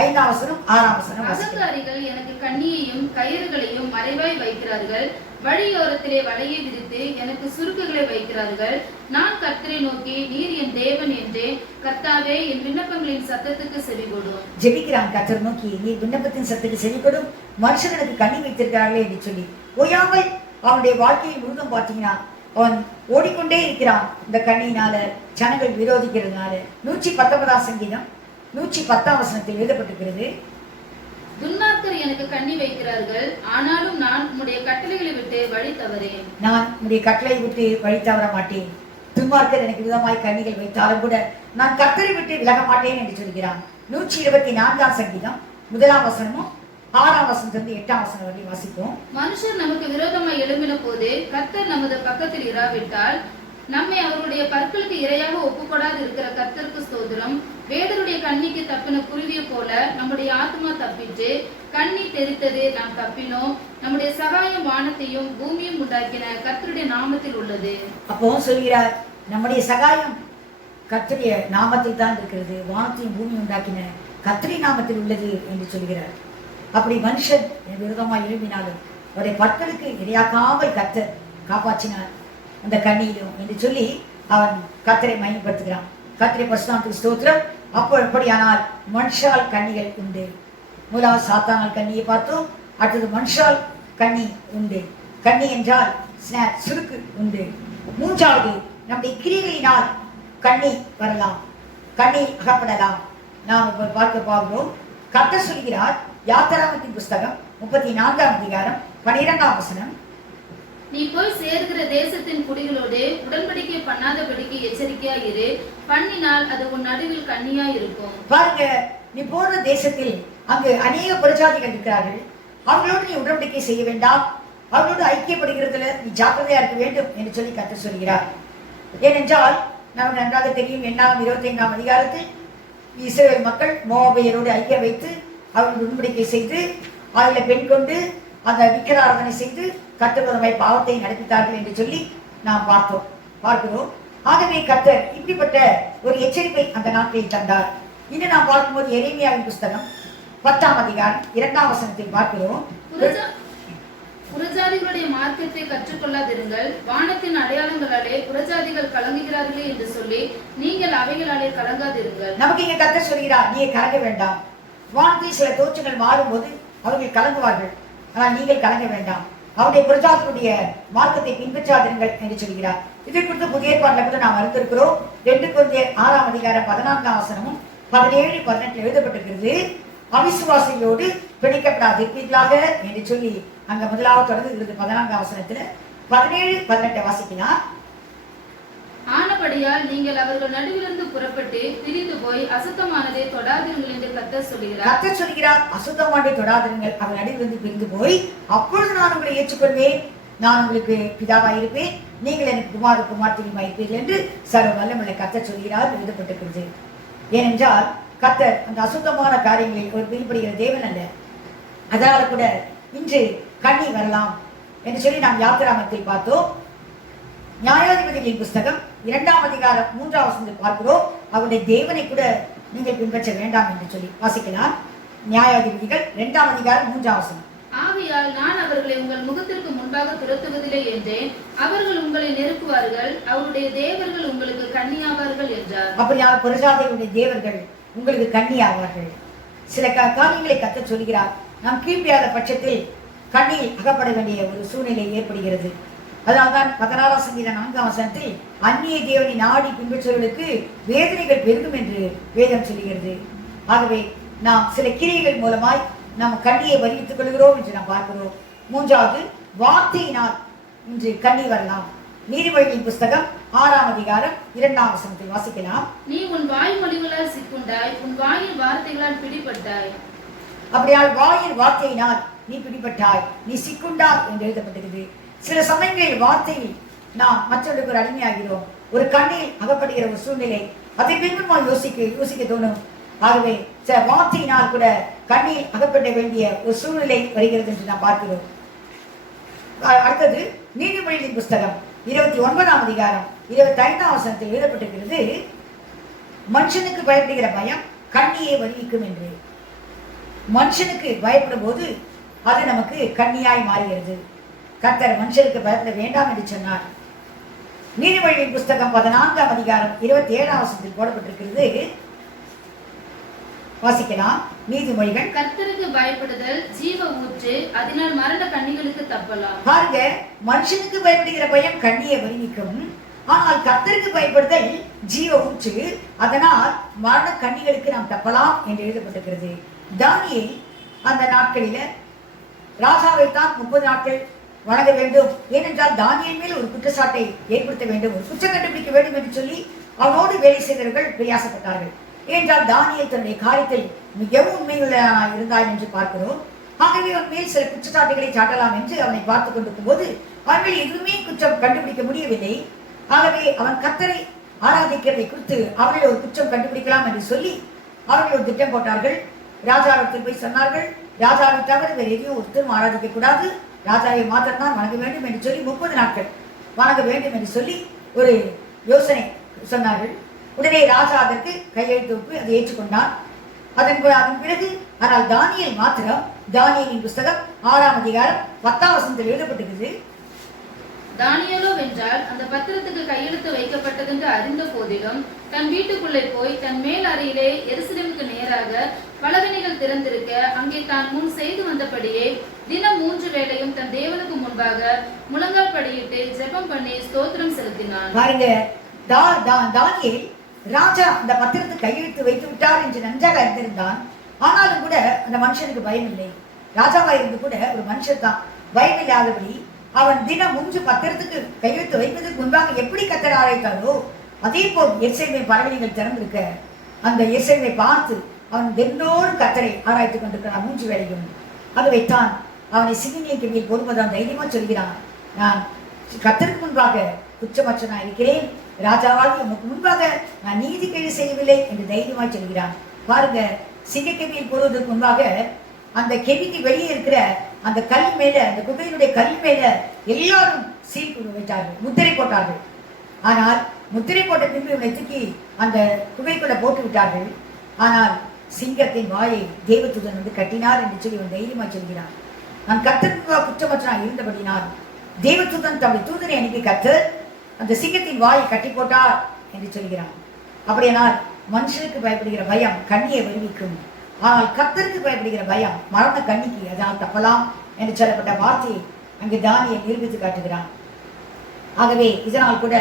5ஆம் வசனம் 6ஆம் வசனம். அகங்காரிகள் எனக்கு கண்ணியையும் கயிறுகளையும் மறைவாய் வைக்கிறார்கள். வழியோரத்திலே வலையை விரித்து எனக்கு சுருக்குகளை வைக்கிறார்கள். நான் கர்த்தரை நோக்கி, நீர் என் தேவன் என்றேன். கர்த்தாவே, என் விண்ணப்பங்களின் சத்தத்துக்கு செவிகொடும். ஜெபிக்கிறான் கர்த்தர் நோக்கி, நீர் விண்ணப்பத்தின் சத்தத்துக்கு செவிகொடும். மனுஷனுக்கு கண்ணி வைத்திருக்கிறார்களே என்று சொல்லி ஓயாமல் அவனுடைய வாழ்க்கையில் முழுதும் பார்த்தீங்கன்னா அவன் ஓடிக்கொண்டே இருக்கிறான். இந்த கண்ணியினால ஜனங்கள் விரோதிக்கிறதுனால. 119ஆம் சங்கீதம் 110ஆம் வசனத்தில் எழுதப்பட்டிருக்கிறது. துன்மார்க்கர் எனக்கு கண்ணி வைக்கிறார்கள். ஆனாலும் நான் உம்முடைய கட்டளைகளை விட்டு வழி தவறேன். நான் உம்முடைய கட்டளை விட்டு வழி தவற மாட்டேன். துன்மார்க்கர் எனக்கு விதமாய் கண்ணிகள் வைத்தாலும் கூட நான் கர்த்தரை விட்டு விலக மாட்டேன் என்று சொல்கிறான். 124ஆம் சங்கீதம் 1ஆம் வசனமும் 6ஆம் வசனத்திலிருந்து 8ஆம் வசனம் வரை வாசிப்போம். மனுஷர் நமக்கு விரோதமாய் எழும்பின போது கர்த்தர் நமது பக்கத்தில் இராவிட்டால் நம்மை அவருடைய பற்களுக்கு இரையாக ஒப்புக்கொடாது இருக்கிற கர்த்தருக்கு ஸ்தோத்திரம். வேடருடைய கண்ணிக்கு தப்பின குருவியை போல நம்முடைய ஆத்மா தப்பிட்டு கண்ணி தெரித்தது, நாம் தப்பினோம். நம்முடைய சகாயம் வானத்தையும் பூமியும் உண்டாக்கின கர்த்தருடைய நாமத்தில் உள்ளது. அப்போ சொல்கிறார், நம்முடைய சகாயம் கர்த்தருடைய நாமத்தில் தான் இருக்கிறது, வானத்தையும் பூமியும் உண்டாக்கின கர்த்தருடைய நாமத்தில் உள்ளது என்று சொல்கிறார். அப்படி மனுஷன் விரோதமாக எழுப்பினாலும் அவருடைய பற்களுக்கு இரையாக்காமல் கர்த்தர் காப்பாற்றினார் அந்த கண்ணியிலும் என்று சொல்லி அவன் கர்த்தரை மகிமைப்படுத்துகிறான். கர்த்தரை பரிசுத்தத்துக்கு ஸ்தோத்திரம். அப்போ எப்படியானால் மனுஷால் கண்ணிகள் உண்டு. முதலாவது சாத்தானால் கண்ணியை பார்த்தோம். அடுத்தது மனுஷால் கண்ணி உண்டு. கண்ணி என்றால் சுருக்கு உண்டு. மூன்றாவது நம்முடைய கிரியைகளினால் கண்ணி வரலாம், கண்ணி அகப்படலாம். நாம் இப்போ பார்க்க பார்க்கிறோம். கர்த்தர் சொல்கிறார், யாத்திராகமத்தின் புஸ்தகம் 34ஆம் அதிகாரம் 12ஆம் வசனம். நீ போய் சேர்கிற தேசத்தின் குடிகளோடு உடன்படிக்கை பண்ணாதபடிக்கு எச்சரிக்கையாய் இரு. பண்ணினால் அது உன் நடுவில் கண்ணியாய் இருக்கும். பாருங்க, நீ போன தேசத்தில் அங்கு அநேக புறஜாதிகள் இருக்கிறார்கள். அவங்களோடு நீ உடன்படிக்கை செய்ய வேண்டாம். அவர்களோடு ஐக்கியப்படுகிறதுல நீ ஜாக்கிரதையா இருக்க வேண்டும் என்று சொல்லி கர்த்தர் சொல்கிறார். ஏனென்றால் நமக்கு நன்றாக தெரியும், 25ஆம் அதிகாரத்தில் இஸ்ரவேல் மக்கள் மோவாபியரோடு ஐக்கிய வைத்து அவர்கள் உடன்படிக்கை செய்து அதில் பெண் கொண்டு அந்த விக்கிராராதனை செய்து கர்த்தருடைய பாவத்தை நடத்தித்தார்கள் என்று சொல்லி நாம் பார்க்கிறோம். ஆகவே கர்த்தர் இப்படிப்பட்ட ஒரு எச்சரிப்பை அந்த நாட்களில் தந்தார். இன்னும் நாம் பார்க்கும்போது எரேமியாவின் புஸ்தகம் 10ஆம் அதிகாரம் 2ஆம் வசனத்தில் பார்க்கிறோம். புறஜாதிகளுடைய மார்க்கத்தை கற்றுக்கொள்ளாதிருங்கள், வானத்தின் அடையாளங்களாலே புறஜாதிகள் கலங்குகிறார்களே என்று சொல்லி நீங்கள் அவைகளாலே கலங்காதிருங்கள். நமக்கு இங்க கர்த்தர் சொல்கிறார், நீ கலங்க வேண்டாம். வானத்தில் சில தோற்றங்கள் மாறும்போது அவர்கள் கலங்குவார்கள், ஆனால் நீங்கள் கலங்க வேண்டாம். அவருடைய புறஜாதிகளுடைய மார்க்கத்தை பின்பற்றாதிருங்கள் என்று சொல்கிறார். இதை குறித்து புதிய ஏற்பாட்டில் கூட நாம் அறிந்திருக்கிறோம். 2 கொரிந்தியர் 6ஆம் அதிகாரம் 14ஆம் வசனமும் 17, 18 எழுதப்பட்டிருக்கிறது. அவிசுவாசிகளோடு பிணைக்கப்படாதிருப்பீர்களாக என்று சொல்லி அங்க முதலாவது தொடர்ந்து 14ஆம் வசனத்துல 17, 18 வாசிக்கலாம். ஆனபடியால் நீங்கள் அவர்கள் நடுவிலிருந்து புறப்பட்டு பிரிந்து போய் அசுத்தமானதை தொடாதிருங்கள் என்று கர்த்தர் சொல்கிறார். கர்த்தர் சொல்கிறார், அசுத்தமானதை தொடாதிருங்கள், அவர் நடுவிலிருந்து பிரிந்து போய் அப்பொழுது நான் உங்களை ஏற்றுக்கொள்வேன், நான் உங்களுக்கு பிதாவாயிருப்பேன், நீங்கள் எனக்கு குமாரத்தியுமாய் இருப்பீர்கள் என்று சர்வ வல்லமையுள்ள கர்த்தர் சொல்கிறார் எழுதப்பட்டிருக்கிறது. ஏனென்றால் கர்த்தர் அந்த அசுத்தமான காரியங்களில் ஒரு பிரிப்படுகிற தேவன் அல்ல. அதனால கூட இன்று கண்ணி வரலாம் என்று சொல்லி நாம் யாத்திராமத்தில் பார்த்தோம். நியாயாதிபதிகளின் புஸ்தகம் 2ஆம் அதிகாரம் 3ஆம் வசனத்தில் பார்க்கிறோம், அவருடைய தேவனை கூட நீங்கள் பின்பற்ற வேண்டாம் என்று சொல்லி வாசிக்கலாம். நியாயாதிபதிகள் 2ஆம் அதிகாரம் 3ஆம் வசனம். ஆகையால் நான் அவர்களை உங்கள் முகத்திற்கு முன்பாக துரத்துவதில்லை என்றேன், அவர்கள் உங்களை நெருக்குவார்கள், அவருடைய தேவர்கள் உங்களுக்கு கண்ணியாவார்கள் என்றார். அப்படியாக புறஜாதிகளுடைய தேவர்கள் உங்களுக்கு கண்ணியாவார்கள். சில காரியங்களை கர்த்தர் சொல்கிறார். நாம் கீழ்ப்படியாத பட்சத்தில் கண்ணியில் அகப்பட வேண்டிய ஒரு சூழ்நிலை ஏற்படுகிறது. அதனால்தான் 16ஆம் சங்கீதம் 4ஆம் வசனத்தில் அந்நிய தேவனை நாடி பின்பற்றுவர்களுக்கு வேதனைகள் பெருகும் என்று வேதம் சொல்கிறது. ஆகவே நாம் சில கிரியைகள் மூலமாய் நாம் கண்ணியை வருவித்துக் கொள்கிறோம் என்று நாம் பார்க்கிறோம். 3வது, வார்த்தையினால் இன்று கண்ணி வரலாம். நீதிமொழிகளின் புஸ்தகம் 6ஆம் அதிகாரம் 2ஆம் வசனத்தில் வாசிக்கலாம். நீ உன் வாய்மொழிகளால் சிக்குண்டாய், உன் வாயின் வார்த்தைகளால் பிடிபட்டாய். அப்படியால் வாயின் வார்த்தையினால் நீ பிடிபட்டாய், நீ சிக்குண்டாய் என்று எழுதப்பட்டிருக்கிறது. சில சமயங்களில் வார்த்தையில் நாம் மற்றவர்களுக்கு ஒரு அடிமையாகிறோம். ஒரு கண்ணில் அகப்படுகிற ஒரு சூழ்நிலை, அதை பின்புமா யோசிக்க தோணும். ஆகவே சில வார்த்தையினால் கூட கண்ணில் அகப்பட வேண்டிய ஒரு சூழ்நிலை வருகிறது என்று நாம் பார்க்கிறோம். அடுத்தது நீதிமொழிகளின் புஸ்தகம் 29ஆம் அதிகாரம் 25ஆம் வசனத்தில் எழுதப்பட்டிருக்கிறது, மனுஷனுக்கு பயப்படுகிற பயம் கண்ணியை வருவிக்கும் என்று. மனுஷனுக்கு பயப்படும் போது அது நமக்கு கண்ணியாய் மாறுகிறது. கர்த்தர் மனுஷருக்கு பயப்பட வேண்டாம் என்று சொன்னார். நீதிமொழிகளின் புஸ்தகம் 14ஆம் அதிகாரம் 27ஆம் வசனத்தில் போடப்பட்டிருக்கிறது, வாசிக்கலாம். நீதிமொழிகள். கர்த்தருக்கு பயப்படுதல் ஜீவ ஊற்று, அதனால் மரண கண்ணிகளுக்கு தப்பலாம். பாருங்க, மனுஷனுக்கு பயப்படுகிற பயம் கண்ணியை வருவிக்கும், ஆனால் கர்த்தருக்கு பயப்படுதல் ஜீவ ஊற்று, அதனால் மரண கண்ணிகளுக்கு நாம் தப்பலாம் என்று எழுதப்பட்டிருக்கிறது. தானியேல் அந்த நாட்களில ராஜாவைத்தான் 30 நாட்கள் வணங்க வேண்டும், ஏனென்றால் தானியேல் மேல் ஒரு குற்றச்சாட்டை ஏற்படுத்த வேண்டும், ஒரு குற்றம் கண்டுபிடிக்க வேண்டும் என்று சொல்லி அவனோடு வேலை செய்தவர்கள் பிரயாசப்பட்டார்கள். ஏனென்றால் தானியேல் தன்னுடைய காரியத்தில் மிகவும் உண்மையுள்ளவனாய் இருந்தான் என்று பார்க்கிறோம். ஆகவே அவன் மேல் சில குற்றச்சாட்டுகளை சாட்டலாம் என்று அவனை பார்த்துக் கொண்டிருக்கும் போது அவன் மேல் எதுவுமே குற்றம் கண்டுபிடிக்க முடியவில்லை. ஆகவே அவன் கர்த்தரை ஆராதிக்கிறதை குறித்து அவர்கள் ஒரு குற்றம் கண்டுபிடிக்கலாம் என்று சொல்லி அவர்கள் ஒரு திட்டம் போட்டார்கள். ராஜாவிடத்தில் போய் சொன்னார்கள், ராஜாவை தவிர வேறு எதையும் ஒருத்தரும் ஆராதிக்க கூடாது, ராஜாவை மாத்திரம்தான் வணங்க வேண்டும் என்று சொல்லி 30 நாட்கள் வணங்க வேண்டும் என்று சொல்லி ஒரு யோசனை சொன்னார்கள். உடனே ராஜா அதற்கு கையெழுத்து அதை ஏற்றுக்கொண்டான். அதன் பிறகு ஆனால் தானியேல் மாத்திரம், தானியேலின் புஸ்தகம் 6ஆம் அதிகாரம் 10ஆம் வசனத்தில் எழுதப்பட்டிருக்கிறது, தானியேலோ வென்றால் அந்த பத்திரத்துக்கு கையெழுத்து வைக்கப்பட்டதென்று அறிந்த போதிலும் தன் வீட்டுக்குள்ளே போய் தன் மேல் அறையிலே எருசலேமுக்கு நேராக பலகணிகள் திறந்திருக்க அங்கே தான் முன் செய்து வந்தபடியே தினம் 3 வேளையும் தன் தேவனுக்கு முன்பாக முழங்கால் படியிட்டு ஜெபம் பண்ணி ஸ்தோத்திரம் செலுத்தினான். பாருங்க, தானியேல் ராஜா அந்த பத்திரத்துக்கு கையெழுத்து வைத்து விட்டார் என்று நன்றாக அறிந்திருந்தான். ஆனாலும் கூட அந்த மனுஷனுக்கு பயம் இல்லை. ராஜாவா இருந்து கூட ஒரு மனுஷன் தான், பயம் இல்லாதபடி அவன் தினம் 3 பத்திரத்துக்கு கையெழுத்து வைப்பதற்கு முன்பாக எப்படி கர்த்தரை ஆராய்த்தாரோ அதே போல் எருசலேமை பலகணிகள் திறந்திருக்க அந்த எருசலேமை பார்த்து அவன் தினந்தோறும் கர்த்தரை ஆராய்த்து கொண்டிருக்கிறான் 3 வேளையும். ஆகவே தான் அவனை சிங்கங்களுக்கு மேல் பொறுப்பதான் தைரியமா சொல்கிறான், நான் கர்த்தருக்கு முன்பாக குற்றமற்றனா இருக்கிறேன், ராஜாவாக உனக்கு முன்பாக நான் நீதி கேடு செய்யவில்லை என்று தைரியமாய் சொல்கிறான். பாருங்க, சிங்கக்கெபியில் போடுவதற்கு முன்பாக அந்த கெபிக்கு வெளியே இருக்கிற அந்த கல் மேல, அந்த குகையினுடைய கல் மேல எல்லாரும் சீல் வைத்தார்கள், முத்திரை போட்டார்கள். ஆனால் முத்திரை போட்ட பின்பு இவனை தூக்கி அந்த குகைக்குள்ள போட்டு விட்டார்கள். ஆனால் சிங்கத்தின் வாயை தேவதூதன் வந்து கட்டினார் என்று சொல்லி இவன் தைரியமா சொல்கிறான். நான் கர்த்தருக்கு குற்றமற்றனாக இருந்தபடினால் தேவதூதன் தம்முடைய தூதனை அனுப்பி கர்த்தர் அந்த சிங்கத்தின் வாயை கட்டி போட்டார் என்று சொல்கிறான். அப்படியானால் மனுஷனுக்கு பயப்படுகிற பயம் கண்ணியை வருவிக்கும், ஆனால் கர்த்தருக்கு பயப்படுகிற பயம் மரண கண்ணிக்கு அதனால் தப்பலாம் என்று சொல்லப்பட்ட வார்த்தையை அங்கு தானியேல் நிரூபித்து காட்டுகிறான். ஆகவே இதனால் கூட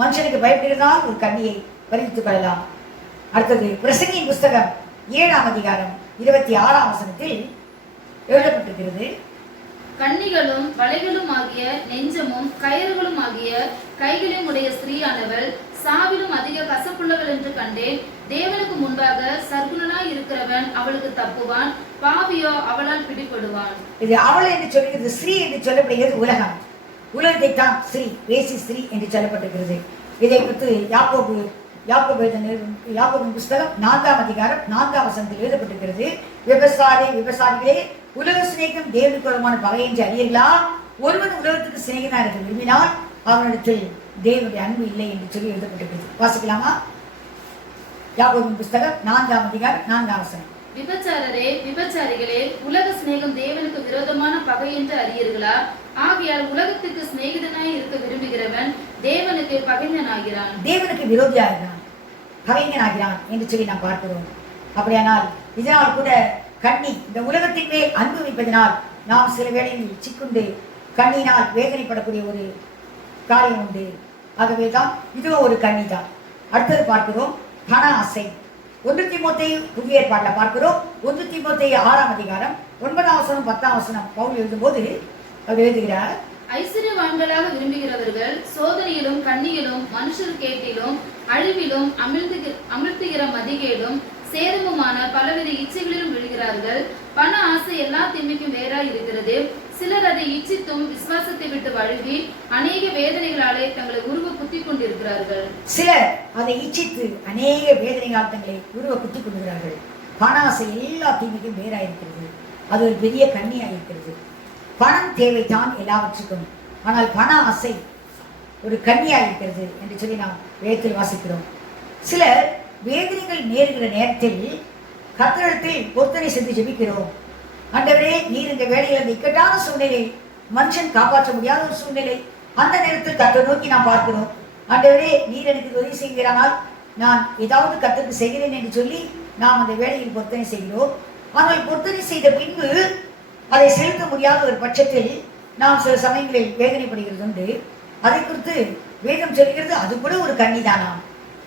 மனுஷனுக்கு பயப்படுகிறதால் ஒரு கண்ணியை பறித்துக் கொள்ளலாம். அடுத்தது பிரசங்கியின் புஸ்தகம் 7ஆம் அதிகாரம் 26ஆம் வசனத்தில் எழுதப்பட்டிருக்கிறது. கண்ணிகளும் வளைகளும் ஆகிய நெஞ்சமும் கயிறுகளும் ஆகிய கைகளையும் உடைய ஸ்திரீயானவள் சாவிலும் அதிக கசப்புள்ளவள் என்று கண்டேன். தேவனுக்கு முன்பாக சர்க்குணனாய் இருக்கிறவன் அவளுக்கு தப்புவான், பாவியோ அவளால் பிடிபடுவான். இது அவள் என்று சொல்லுகிறது. ஸ்ரீ என்று சொல்லப்படுகிறது உலகம். உலகத்தை தான் ஸ்ரீ, வேசி ஸ்ரீ என்று சொல்லப்பட்டிருக்கிறது. இதை குறித்து யாக்கோபின் புஸ்தகம் 4ஆம் அதிகாரம் 4ஆம் வசனத்தில் எழுதப்பட்டிருக்கிறது. விபசாரிகளே, உலக சிநேகம் தேவனுக்கு விரோதமான பகை என்று அறியீர்களா? ஒருவன் உலகத்துக்கு சிநேகனா இருக்க விரும்பினால் அவனிடத்தில் தேவனுடைய அன்பு இல்லை என்று சொல்லி எழுதப்பட்டிருக்கிறது. வாசிக்கலாமா? யாக்கோபின் புஸ்தகம் 4ஆம் அதிகாரம் 4ஆம் வசனம். விபச்சாரிகளே, உலக சிநேகம் தேவனுக்கு விரோதமான பகை என்று அறியீர்களா? ஆகையால் உலகத்துக்கு சிநேகிதனாய் இருக்க விரும்புகிறவன் தேவனுக்கு பகைஞனாகிறான், தேவனுக்கு விரோதியாகிறான், பகைஞனாகிறான் என்று சொல்லி நாம் பார்க்கிறோம். அப்படியானால் இதனால் கூட கண்ணி இந்த உலகத்தின் மேல் அன்பு வைப்பதனால் நாம் சில வேளைகளில் சிக்குண்டு கண்ணினால் வேதனைப்படக்கூடிய ஒரு காரியம் உண்டு. ஆகவேதான் இதுவும் ஒரு கண்ணி தான். அடுத்தது பார்க்கிறோம் பண ஆசை. 1 தீமோத்தேயு புதிய ஏற்பாட்டில் பார்க்கிறோம். 1 தீமோத்தேயு 6ஆம் அதிகாரம் 9ஆம் வசனம் 10ஆம் வசனம் பவுல் எழுதும்போது அவர் எழுதுகிறார். ஐஸ்வர்யவான்களாக விரும்புகிறவர்கள் சோதனையிலும் கண்ணியிலும் மனுஷர் கேட்டிலும் அழிவிலும் அமிழ்த்துகிற மதிகேடும் சேதமுமான பலவித இச்சைகளிலும் விழுகிறார்கள். பண ஆசை எல்லா தீமைக்கும் வேறாய் இருக்கிறது. சிலர் அதை இச்சித்தும் விசுவாசத்தை விட்டு வழுவி அநேக வேதனைகளாலே தங்களை உருவ குத்தி கொண்டிருக்கிறார்கள். சிலர் அதை இச்சித்து அநேக வேதனைகளால் தங்களை உருவ குத்தி கொண்டிருக்கிறார்கள். பண ஆசை எல்லா தீமைக்கும் வேறாய் இருக்கிறது. அது ஒரு பெரிய கண்ணியாக இருக்கிறது. பணம் தேவைதான் எல்லாவற்றுக்கும், ஆனால் பண ஆசை ஒரு கண்ணியாக இருக்கிறது என்று சொல்லி நாம் வேதத்தில் வாசிக்கிறோம். சிலர் வேதனைகள் நேருகிற நேரத்தில் கர்த்தரிடத்தில் பொருத்தனை செய்து ஜெபிக்கிறோம். ஆண்டவரே, நீர் இந்த வேலையில் அந்த இக்கட்டான சூழ்நிலை, மனுஷன் காப்பாற்ற முடியாத ஒரு சூழ்நிலை, அந்த நேரத்தில் கர்த்தரை நோக்கி நாம் பார்க்கிறோம். ஆண்டவரே, நீர் எனக்கு உதவி செய்கிறானால் நான் ஏதாவது கர்த்தருக்கு செய்கிறேன் என்று சொல்லி நாம் அந்த வேலையில் பொருத்தனை செய்கிறோம். ஆனால் பொருத்தனை செய்த பின்பு அதை செலுத்த முடியாத ஒரு பட்சத்தில் நாம் சில சமயங்களில் வேதனைப்படுகிறது உண்டு. அதை குறித்து வேதம் சொல்கிறது அது கூட ஒரு கண்ணிதானா.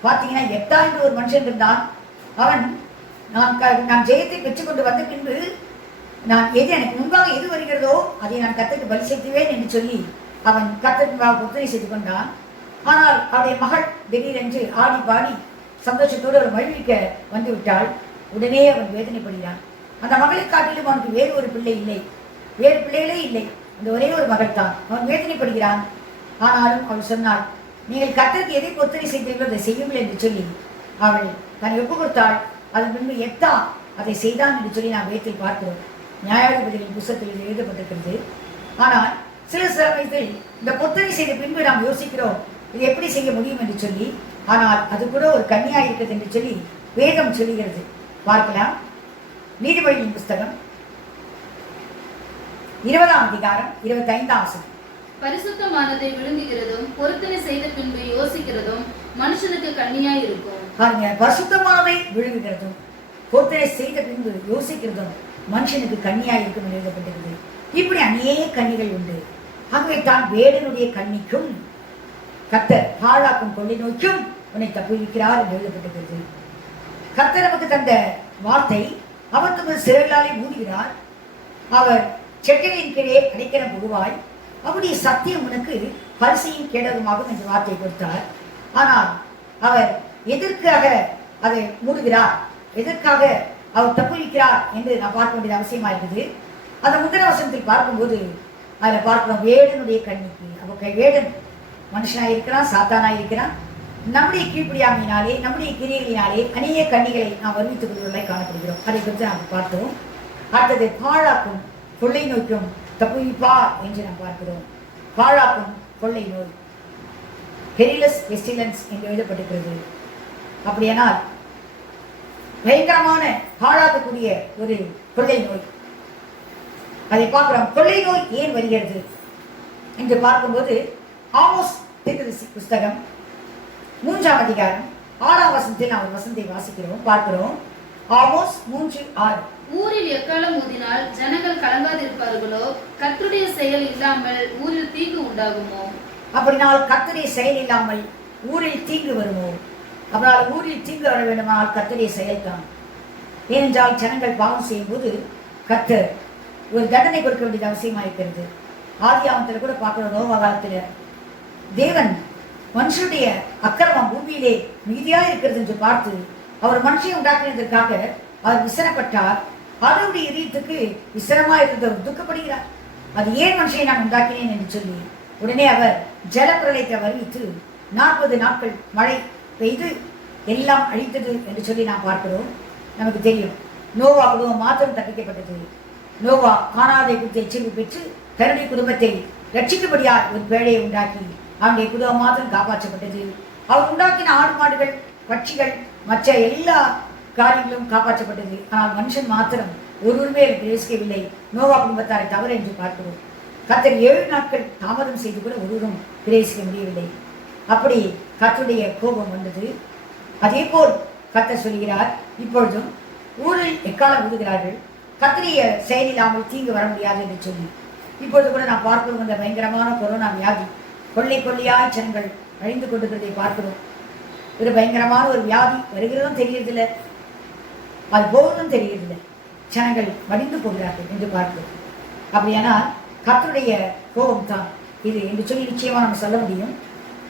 பார்த்தீங்கன்னா எத்தா என்று ஒரு மனுஷன் இருந்தான். அவன் நான் ஜெயத்தை பெற்றுக்கொண்டு வந்த பின்பு நான் எனக்கு முன்பாக எது வருகிறதோ அதை நான் கர்த்தருக்கு பலி செலுத்துவேன் என்று சொல்லி அவன் கர்த்தருக்கு முன்பாக பொருத்தனை செய்து கொண்டான். ஆனால் அவருடைய மகள் திடீரென்று ஆடி பாடி சந்தோஷத்தோடு அவர் மகிழ்விக்க வந்து விட்டாள். உடனே அவன் வேதனைப்படுகிறான். அந்த மகளை காட்டிலும் அவனுக்கு வேறு ஒரு பிள்ளை இல்லை, வேறு பிள்ளைகளே இல்லை, அந்த ஒரே ஒரு மகள் தான். அவன் வேதனைப்படுகிறான். ஆனாலும் அவள் சொன்னாள், நீங்கள் கர்த்தருக்கு எதை பொருத்தனை செய்தீர்களோ அதை செய்யுங்கள் என்று சொல்லி அவள் தன்னை ஒப்பு கொடுத்தாள். அதன் பின்பு எத்தா அதை செய்தான் என்று சொல்லி நாம் வேதத்தில் பார்க்கிறோம். நியாயாதிபதிகளின் புத்தகத்தில் எழுதப்பட்டிருக்கிறது. ஆனால் சில சமயத்தில் இந்த பொருத்தனை செய்த பின்பு நாம் யோசிக்கிறோம் இது எப்படி செய்ய முடியும் என்று சொல்லி. ஆனால் அது கூட ஒரு கன்னியாக இருக்கிறது என்று சொல்லி வேதம் சொல்லுகிறது. பார்க்கலாம். நீதிமொழியின் புஸ்தகம் 20ஆம் அதிகாரம் 25ஆம் வசனம். பரிசுத்தமானதை விழுங்குகிறதும் பொருத்தனை செய்த பின்பு யோசிக்கிறதும் மனுஷனுக்கு கண்ணியாய் இருக்கும். பாருங்க, பரிசுத்தமானதை விழுங்குகிறதும் பொருத்தனை செய்த பின்பு யோசிக்கிறதும் மனுஷனுக்கு கண்ணியாய் இருக்கும் என்று எழுதப்பட்டிருக்கிறது. இப்படி அநேக கண்ணிகள் உண்டு. ஆகவே தான் வேடனுடைய கண்ணிக்கும் கர்த்தர் பாழாக்கும் கொள்ளை நோய்க்கும் உன்னை தப்புவிக்கிறார் என்று எழுதப்பட்டிருக்கிறது. கர்த்தர் நமக்கு தந்த வார்த்தை, அவர் தமது சிறகளாலே மூடுகிறார், அவர் செட்டையின் கீழே அடைக்கலம் புகுவாய், அவருடைய சத்தியம் உனக்கு பரிசையும் கேடகமாகும் என்று வார்த்தை கொடுத்தார். ஆனால் அவர் எதற்காக அதை மூடுகிறார், எதற்காக அவர் தப்புவிக்கிறார் என்று நான் பார்க்க வேண்டியது அவசியமா இருக்குது. அந்த முதல் வசனத்தில் பார்க்கும்போது அதில் பார்க்கிறோம் வேடனுடைய கண்ணிக்கு. அவ வேடன் மனுஷனாக இருக்கிறான், சாத்தானாக இருக்கிறான். நம்முடைய கீழ்ப்படியாமையினாலே, நம்முடைய கிரியைகளினாலே அநேக கண்ணிகளை நாம் வருவித்துக் கொள்வதை காணப்படுகிறோம். அதை குறித்து நாம் பார்த்தோம். அடுத்தது பாழாக்கும் கொள்ளை நோய்க்கும் தப்புவிப்பார் என்று நாம் பார்க்கிறோம். பாழாக்கும் கொள்ளை நோய், பெரிலஸ் பெஸ்டிலன்ஸ் என்று எழுதப்பட்டிருக்கிறது. அப்படியானால் பயங்கரமான பாழாக்கக்கூடிய ஒரு கொள்ளை நோய். அதை பார்க்கிறோம். கொள்ளை நோய் ஏன் வருகிறது என்று பார்க்கும்போது ஆமோஸ் தீர்க்கதரிசி புஸ்தகம் 3ஆம் அதிகாரம் 6ஆம் வசனத்தில் நாம் ஒரு வசனத்தை வாசிக்கிறோம், பார்க்கிறோம். ஆமோஸ் 3:6. ஊரில் எக்காலம் ஊதினால் ஜனங்கள் கலங்காதிருப்பார்களோ? கர்த்தருடைய செயல் இல்லாமல் ஊரில் தீங்கு உண்டாகுமோ? அப்படினால் கர்த்தருடைய செயல் இல்லாமல் ஊரில் தீங்கு வருமோ? அப்படினால் ஊரில் தீங்கு வர வேண்டுமானால் கர்த்தருடைய செயல்தான். ஏனென்றால் ஜனங்கள் பாவம் செய்யும் போது கர்த்தர் ஒரு தண்டனை கொடுக்க வேண்டியது அவசியமாக இருக்கிறது. ஆதியாகமத்தில் கூட பார்க்கிறோம், நோவா காலத்தில் தேவன் மனுஷனுடைய அக்கிரமம் பூமியிலே மிகுதியாக இருக்கிறது என்று பார்த்து அவர் மனுஷனை உண்டாக்கினதற்காக அவர் விசனப்பட்டார். அவருடைய இதயத்துக்கு விசனமா இருந்தவர் துக்கப்படுகிறார். அது ஏன் மனுஷனை நான் உண்டாக்கினேன் என்று சொல்லி உடனே அவர் ஜலப்பிரளயத்தை வருவித்து 40 நாட்கள் மழை பெய்து எல்லாம் அழித்தது என்று சொல்லி நாம் பார்க்கிறோம். நமக்கு தெரியும், நோவா குடும்பம் மாத்திரம் தப்பிக்கப்பட்டது. நோவா கானாதை குறித்து எச்சரிக்கை பெற்று தன்னுடைய குடும்பத்தை ரட்சிக்கும்படியால் ஒரு பேழையை உண்டாக்கி அவனுடைய குடும்பம் மாத்திரம் காப்பாற்றப்பட்டது. அவர் உண்டாக்கின ஆடு மாடுகள் பட்சிகள் மற்ற எல்லா காரியங்களும் காப்பாற்றப்பட்டது. ஆனால் மனுஷன் மாத்திரம் ஒருவருமே பிரவேசிக்கவில்லை. நோவா குடும்பத்தாரை தவறு என்று பார்க்கிறோம். கர்த்தர் 7 நாட்கள் தாமதம் செய்து கூட ஒருவரும் பிரவேசிக்க முடியவில்லை. அப்படி கர்த்தருடைய கோபம் வந்தது. அதே போல் கர்த்தர் சொல்கிறார், இப்பொழுதும் ஊரில் எக்காலம் ஊதுகிறார்கள், கர்த்தருடைய செயலில்லாமல் தீங்கு வர முடியாது என்று சொல்லி. இப்பொழுது கூட நாம் பார்க்கிறோம், இந்த பயங்கரமான கொரோனா வியாதி கொள்ளை கொள்ளையாய் ஜனங்கள் அழிந்து கொண்டிருக்கிறதை பார்க்கிறோம். ஒரு பயங்கரமான ஒரு வியாதி வருகிறதும் தெரியறதில்லை, அது போவதும் தெரியறதில்லை. ஜனங்கள் மடிந்து போகிறார்கள் என்று பார்க்கிறோம். அப்படியானால் கர்த்தருடைய கோபம் தான் இது என்று சொல்லி நிச்சயமாக நம்ம சொல்ல முடியும்.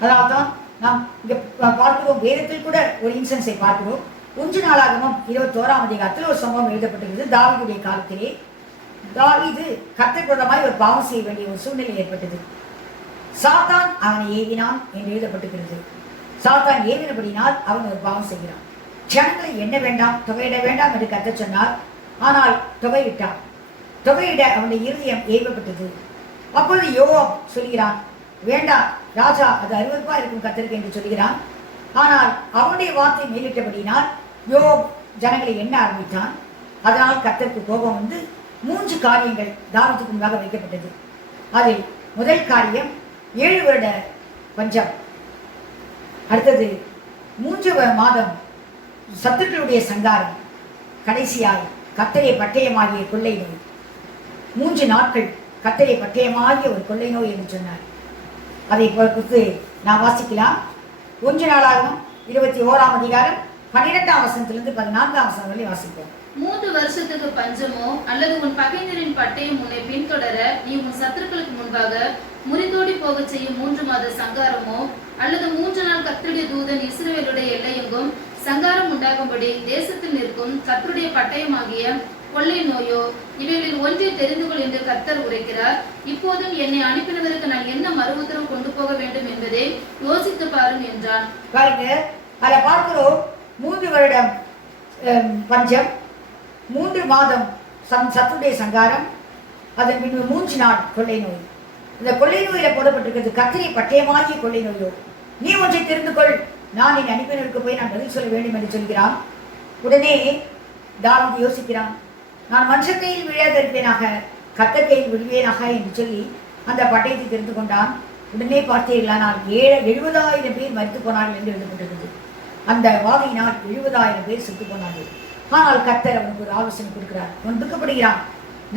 அதனால்தான் நாம் இங்கே பார்க்கிறோம், வேதத்தில் கூட ஒரு இன்சன்ஸை பார்க்கிறோம். 1 நாளாகமம் 21ஆம் அதிகாரத்தில் ஒரு சம்பவம் எழுதப்பட்டிருக்கிறது. தாவீதுடைய காலத்திலே தாவீது கர்த்தருக்கு விரோதமாய் ஒரு பாவம் செய்ய வேண்டிய ஒரு சூழ்நிலை ஏற்பட்டது. சாத்தான் அவனை ஏவினான் என்று எழுதப்பட்டிருக்கிறது. சாத்தான் ஏவினபடினால் அவன் ஒரு பாவம் செய்கிறான். ஜனங்களை எண்ண வேண்டாம், தொகையிட வேண்டாம் என்று கர்த்தர் சொன்னார். ஆனால் தொகையிட்டான். தொகையிட அவனுடைய இருதயம் ஏவப்பட்டது. அப்பொழுது யோவாப் சொல்கிறான், வேண்டாம் ராஜா, அது அருவருப்பா இருக்கும் கர்த்தருக்கு என்று சொல்கிறான். ஆனால் அவனுடைய வார்த்தை மேலிட்டபடினால் யோவாப் ஜனங்களை எண்ண ஆரம்பித்தான். அதனால் கர்த்தருக்கு கோபம் வந்து 3 காரியங்கள் தாவீதுக்கு முன்பாக வைக்கப்பட்டது. அதில் முதல் காரியம் 7 வருட பஞ்சம், அடுத்தது 3 மாதம் சத்துருக்களுடைய சங்காரம், கடைசியாய் கர்த்தரை பட்டயமாகிய கொள்ளை நோய். 3 நாட்கள் கர்த்தரை பட்டயமாகிய ஒரு கொள்ளை நோய் என்று சொன்னார். அதை குறித்து நான் வாசிக்கலாம். 1 நாளாகவும் 21ஆம் அதிகாரம் 12ஆம் வசனத்திலிருந்து 14ஆம் வசனம் வரை வாசிப்போம். 3 வருஷத்துக்கு பஞ்சமோ அல்லது உன் பகைஞரின் பட்டயம் உன்னை பின்தொடர நீ உன் சத்துருக்களுக்கு முன்பாக முறிதோடி போக செய்யும் 3 மாத சங்காரமோ அல்லது 3 நாள் கர்த்தருடைய தூதன் இஸ்ரவேலுடைய எல்லையெங்கும் சங்காரம் உண்டாகும்படி தேசத்தில் நிற்கும் கர்த்தருடைய பட்டயமாகிய கொள்ளை நோயோ, இவைகளில் ஒன்றை தெரிந்து கொள் என்று கர்த்தர் உரைக்கிறார். இப்போதும் என்னை அனுப்பினதற்கு நான் என்ன மறு உத்தரவு கொண்டு போக வேண்டும் என்பதை யோசித்து பாரும் என்றான். பாருங்க, அதை பார்க்கிறோம். 3 வருடம் பஞ்சம், 3 மாதம் சத்துருடைய சங்காரம், அதன் பின்பு 3 நாள் கொள்ளை நோய். இந்த கொள்ளை நோயில போடப்பட்டிருக்கிறது கர்த்தரை பட்டயமாகிய கொள்ளை நோயோ, நீ ஒன்றை தெரிந்து கொள், நான் என் அனுப்பினருக்கு போய் நான் பதில் சொல்ல வேண்டும் என்று சொல்கிறான். உடனே தாவீது யோசிக்கிறான், நான் மனுஷன் கையில் விழாதிருப்பேனாக, கர்த்தர் கையில் விழுவேனாக என்று சொல்லி அந்த பட்டயத்தை தெரிந்து கொண்டான். உடனே பார்த்தீர்களானால் 70,000 பேர் மரித்து போனார்கள் என்று எழுதப்பட்டிருக்கிறது. அந்த வாதையினால் 70,000 பேர் செத்து போனார்கள். ஆனால் கர்த்தர் அவனுக்கு ஒரு ஆலோசனை கொடுக்கிறார். அவன் துக்கப்படுகிறான்,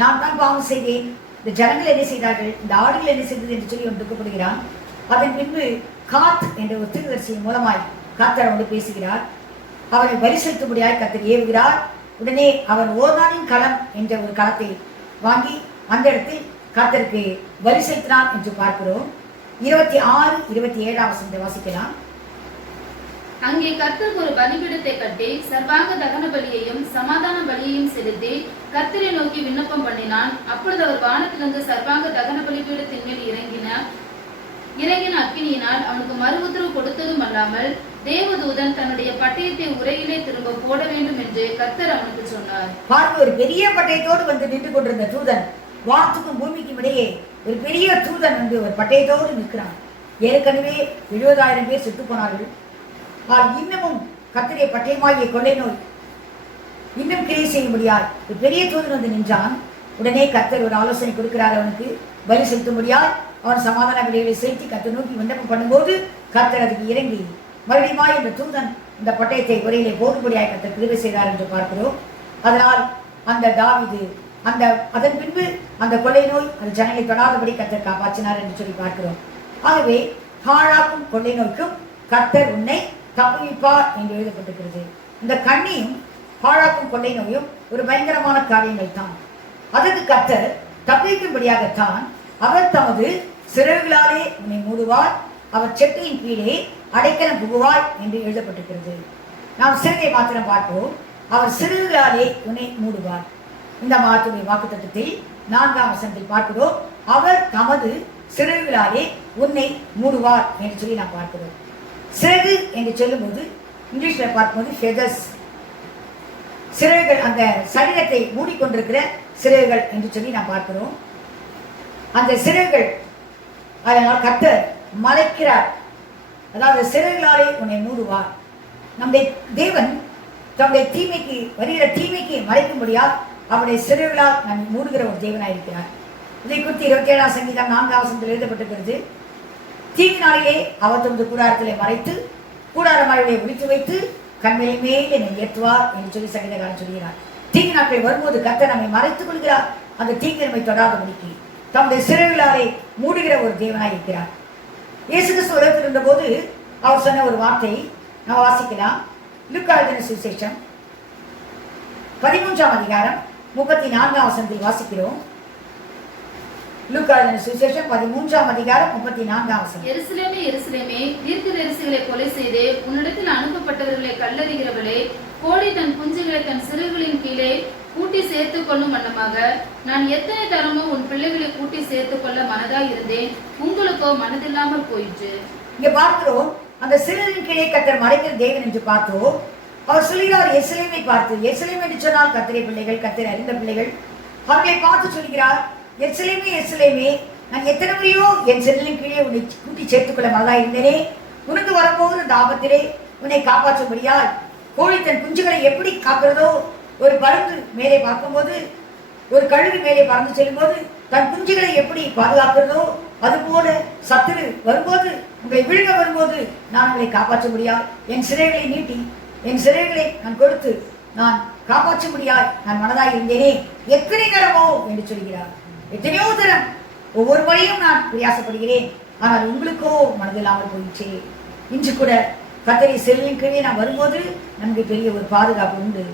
நான் தான் பாவம் செய்தேன், இந்த ஜனங்கள் என்ன செய்தார்கள், இந்த ஆடுகள் என்ன செய்தது என்று சொல்லி அவன் துக்கப்படுகிறான். அதன் பின்பு காத் என்ற ஒரு தீர்க்கதரிசியின் மூலமாய் கர்த்தர் அவனோடு பேசுகிறார். அவனை வரி செலுத்தும்படியாய் கர்த்தர் ஏவுகிறார். உடனே அவன் ஓர்தானின் களம் என்ற ஒரு களத்தை வாங்கி அந்த இடத்தில் கர்த்தருக்கு வரி செலுத்தினான் என்று பார்க்கிறோம். 26, 27ஆம் வசனத்தை வாசிக்கலாம். அங்கே கர்த்தர் ஒரு பலிபீடத்தை கட்டி சர்வாங்க தகன பலியையும் சமாதான பலியையும் செலுத்தி கர்த்தரை நோக்கி விண்ணப்பம் பண்ணினான். அப்பொழுது அவர் வானத்திலிருந்து சர்வாங்க தகன பலிபீடத்தின் மேல் இறங்கின அக்கினியினால் அவனுக்கு மறு உத்தரவு கொடுத்ததும் அல்லாமல் தேவதூதன் தன்னுடைய பட்டயத்தை உரையிலே திரும்ப போட வேண்டும் என்று கர்த்தர் அவனுக்கு சொன்னார். பார்க்க ஒரு பெரிய பட்டயத்தோடு வந்து நின்று கொண்டிருந்த தூதன், வானத்துக்கும் பூமிக்கும் இடையே ஒரு பெரிய தூதன் வந்து ஒரு பட்டயத்தோடு நிற்கிறான். ஏற்கனவே 70,000 பேர் செத்து போனார்கள். இன்னமும் கர்த்தருடைய பட்டயமாகிய கொள்ளை நோய் இன்னும் கிரியை செய்ய முடியாது. ஒரு பெரிய தூதன் வந்து நின்றான். உடனே கர்த்தர் ஒரு ஆலோசனை கொடுக்கிறார். அவனுக்கு பலி செலுத்தும்படியால் அவன் சமாதான பலிகளை செலுத்தி கர்த்தர் நோக்கி விண்ணப்பம் பண்ணும்போது கர்த்தர் அதுக்கு இறங்கி மறுபடியும் இந்த தூதன் இந்த பட்டயத்தை உரையிலே போடும்படியாக கர்த்தர் கிருபை செய்தார் என்று பார்க்கிறோம். அதனால் அந்த தாவீது அதன் பின்பு அந்த கொள்ளை நோய் அந்த ஜனங்களை தொடாதபடி கர்த்தர் காப்பாற்றினார் என்று சொல்லி பார்க்கிறோம். ஆகவே பாழாக்கும் கொள்ளை நோய்க்கும் கர்த்தர் உன்னை தப்புவிப்பார் என்று எழுதப்பட்டிருக்கிறது. இந்த கண்ணியும் பாழாக்கும் கொள்ளை நோயும் ஒரு பயங்கரமான காரியங்கள் தான். அதற்கு கர்த்தர் தப்புவிக்கும்படியாகத்தான் அவர் தமது சிறகுகளாலே உன்னை மூடுவார், அவர் செட்டையின் கீழே அடைக்கலம் புகுவார் என்று எழுதப்பட்டிருக்கிறது. நாம் சிறகை மாத்திரம் பார்ப்போம். அவர் சிறகுகளாலே உன்னை மூடுவார். இந்த மாதத்துடைய வாக்குத்தத்தத்தில் 4ஆம் வசனத்தில் பார்க்கிறோம், அவர் தமது சிறகுகளாலே உன்னை மூடுவார் என்று சொல்லி நாம் பார்க்கிறோம். சிறகு என்று சொல்லும்போது இங்கிலீஷ்ல பார்க்கும்போது ஃபெதர்ஸ், சிறகுகள், அந்த சரீரத்தை மூடிக்கொண்டிருக்கிற சிறகுகள் என்று சொல்லி நாம் பார்க்கிறோம். அந்த சிறகுகள், அதனால் கர்த்தர் மறைக்கிறார். அதாவது சிறகுகளாலே உன்னை மூடுவார். நம்முடைய தேவன் தம்முடைய தீமைக்கு வருகிற தீமைக்கு மறைக்கும்படியால் அவருடைய சிறகுகளால் நம்மை மூடுகிற ஒரு தேவனாக இருக்கிறார். இதை குறித்து 27ஆம் சங்கீதம் 4ஆம் வசனத்தில் எழுதப்பட்டிருக்கிறது. தீங்கு நாளிலே அவர் தமது கூடாரத்திலே மறைத்து கூடார மழையை ஒழித்து வைத்து கண்மலை மேல் என்னை ஏற்றுவார் என்று சொல்லி சங்கீதக்காரன் சொல்கிறார். தீங்கு நாட்கள் வரும்போது கர்த்தர் நம்மை மறைத்துக் கொள்கிறார். அந்த தீங்கு நம்மை தொடாதபடிக்கு தம்முடைய சிறகுகளாலே மூடுகிற ஒரு தேவனாய் இருக்கிறார். இயேசு கிறிஸ்து உலகத்தில் இருந்தபோது அவர் சொன்ன ஒரு வார்த்தை நாம் வாசிக்கலாம். லூக்கா எழுதின சுவிசேஷம் 13ஆம் அதிகாரம் 34ஆம் வசனத்தில் வாசிக்கிறோம். லூக்கா எழுதின சுவிசேஷம் 13ஆம் அதிகாரம் 34ஆம் வசனம். எருசலேமே எருசலேமே, தீர்க்கதரிசிகளை கொலை செய்து உன்னிடத்தில் அனுப்பப்பட்டவர்களை கல்லறிகிறவளே, கோழி தன் குஞ்சுகளை தன் சிறுகளின் கீழே கூட்டி சேர்த்துக் கொள்ளும் வண்ணமாக நான் எத்தனை தரமோ உன் பிள்ளைகளை கூட்டி சேர்த்துக் கொள்ள மனதாய் இருந்தேன், உங்களுக்கோ மனதில்லாமல் போயிற்று. இங்க பார்க்கிறோம், அந்த சிறுகளின் கீழே கர்த்தர் மறைக்கிற தேவன் என்று பார்த்தோம். அவர் சொல்கிறார் எருசலேமை பார்த்து, எருசலேம் என்று சொன்னால் கர்த்தருடைய பிள்ளைகள், கர்த்தரை அறிந்த பிள்ளைகள், அவர்களை பார்த்து சொல்கிறார், எருசலேமே எருசலேமே, நான் எத்தனை முறையோ என் சிறுகளின் கீழே உன்னை கூட்டி சேர்த்துக்கொள்ள மனதாய் இருந்தேனே, உனக்கு வரும்போது அந்த ஆபத்திலே உன்னை காப்பாற்றும்படியால் கோழி தன் குஞ்சுகளை எப்படி காக்கிறதோ, ஒரு பருந்து மேலே பார்க்கும்போது, ஒரு கழுகு மேலே பறந்து செல்லும்போது தன் குஞ்சுகளை எப்படி பாதுகாக்கிறதோ, அதுபோல சத்துரு வரும்போது, உங்களை விழுங்க வரும்போது நான் உங்களை காப்பாற்ற முடியாது. என் சிறைகளை நீட்டி என் சிறைகளை நான் கொடுத்து நான் காப்பாற்ற முடியாது நான் மனதாய் இருந்தேனே, எத்தனை தரமோ என்று சொல்கிறார். எத்தனையோ தரம் ஒவ்வொரு முறையும் நான் பிரயாசப்படுகிறேன், ஆனால் உங்களுக்கோ மனதில்லாமல் போயிடுச்சே. இன்று கூட கர்த்தருடைய சிறையின் கீழே நான் வரும்போது நமக்கு பெரிய ஒரு பாதுகாப்பு உண்டு.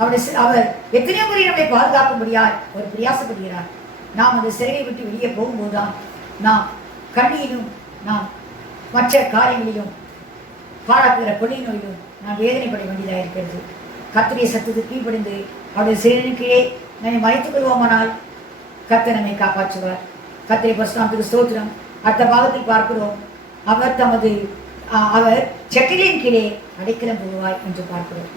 அவர் எத்தனையோ முறை நம்மை பாதுகாக்கும்படியார் ஒரு பிரயாசப்படுகிறார். நாம் அந்த சிறையை விட்டு வெளியே போகும்போதுதான் நாம் கண்ணியிலும் நாம் மற்ற காரியங்களிலும் பாழாக்குகிற கொள்ளை நோயிலும் நாம் வேதனைப்பட வேண்டியதாக இருக்கிறது. கர்த்தருடைய சத்தத்துக்கு கீழ்ப்படிந்து அவருடைய சிறையின் கீழே நம்மை மறைத்துக் கொள்வோமானால் கர்த்தர் நம்மை காப்பாற்றுவார். கர்த்தருடைய பரிசுத்தத்துக்கு ஸ்தோத்திரம். அடுத்த பாகத்தில் பார்க்கிறோம், அவர் செட்டிலின் கீழே அடைக்கலம் புகுவாய் என்று பார்க்கிறோம்.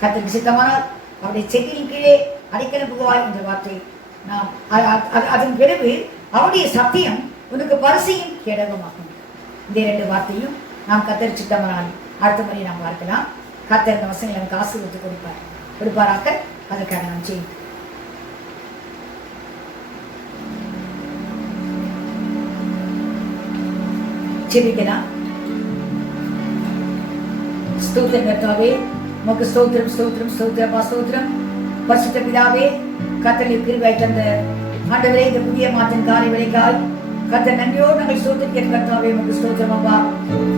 கர்த்தருக்கு சித்தமானால் அவருடைய செட்டிலின் கீழே அடைக்கலம் புகுவாய் என்ற வார்த்தை நாம் அதன் பிறகு அவருடைய சத்தியம் உனக்கு பரிசையும் கேடகமாகும். இந்த 2 வார்த்தையும் நாம் கர்த்தர் சித்தமானால் அடுத்த முறை நாம் பார்க்கலாம். கர்த்தர் இந்த வசனங்களை நமக்கு ஆசீர்வதித்து கொடுப்பாராக. அதற்காக நாம் செய்வோம். ஜெபிக்கலாம். ஸ்தோத்திரம் கர்த்தாவே, உமக்கு ஸ்தோத்திரம் ஸ்தோத்திரம் ஸ்தோத்திரப்பா ஸ்தோத்திரம். பரிசுத்த பிதாவே, கர்த்தருடைய கிருபையை தந்த ஆண்டவரே, இந்த புதிய மாதத்தின் காலை வேளைக்காய் கர்த்தர் நன்றியோடு நாங்கள் ஸ்தோத்திரிக்கிற கர்த்தாவே, உமக்கு ஸ்தோத்திரம் அப்பா.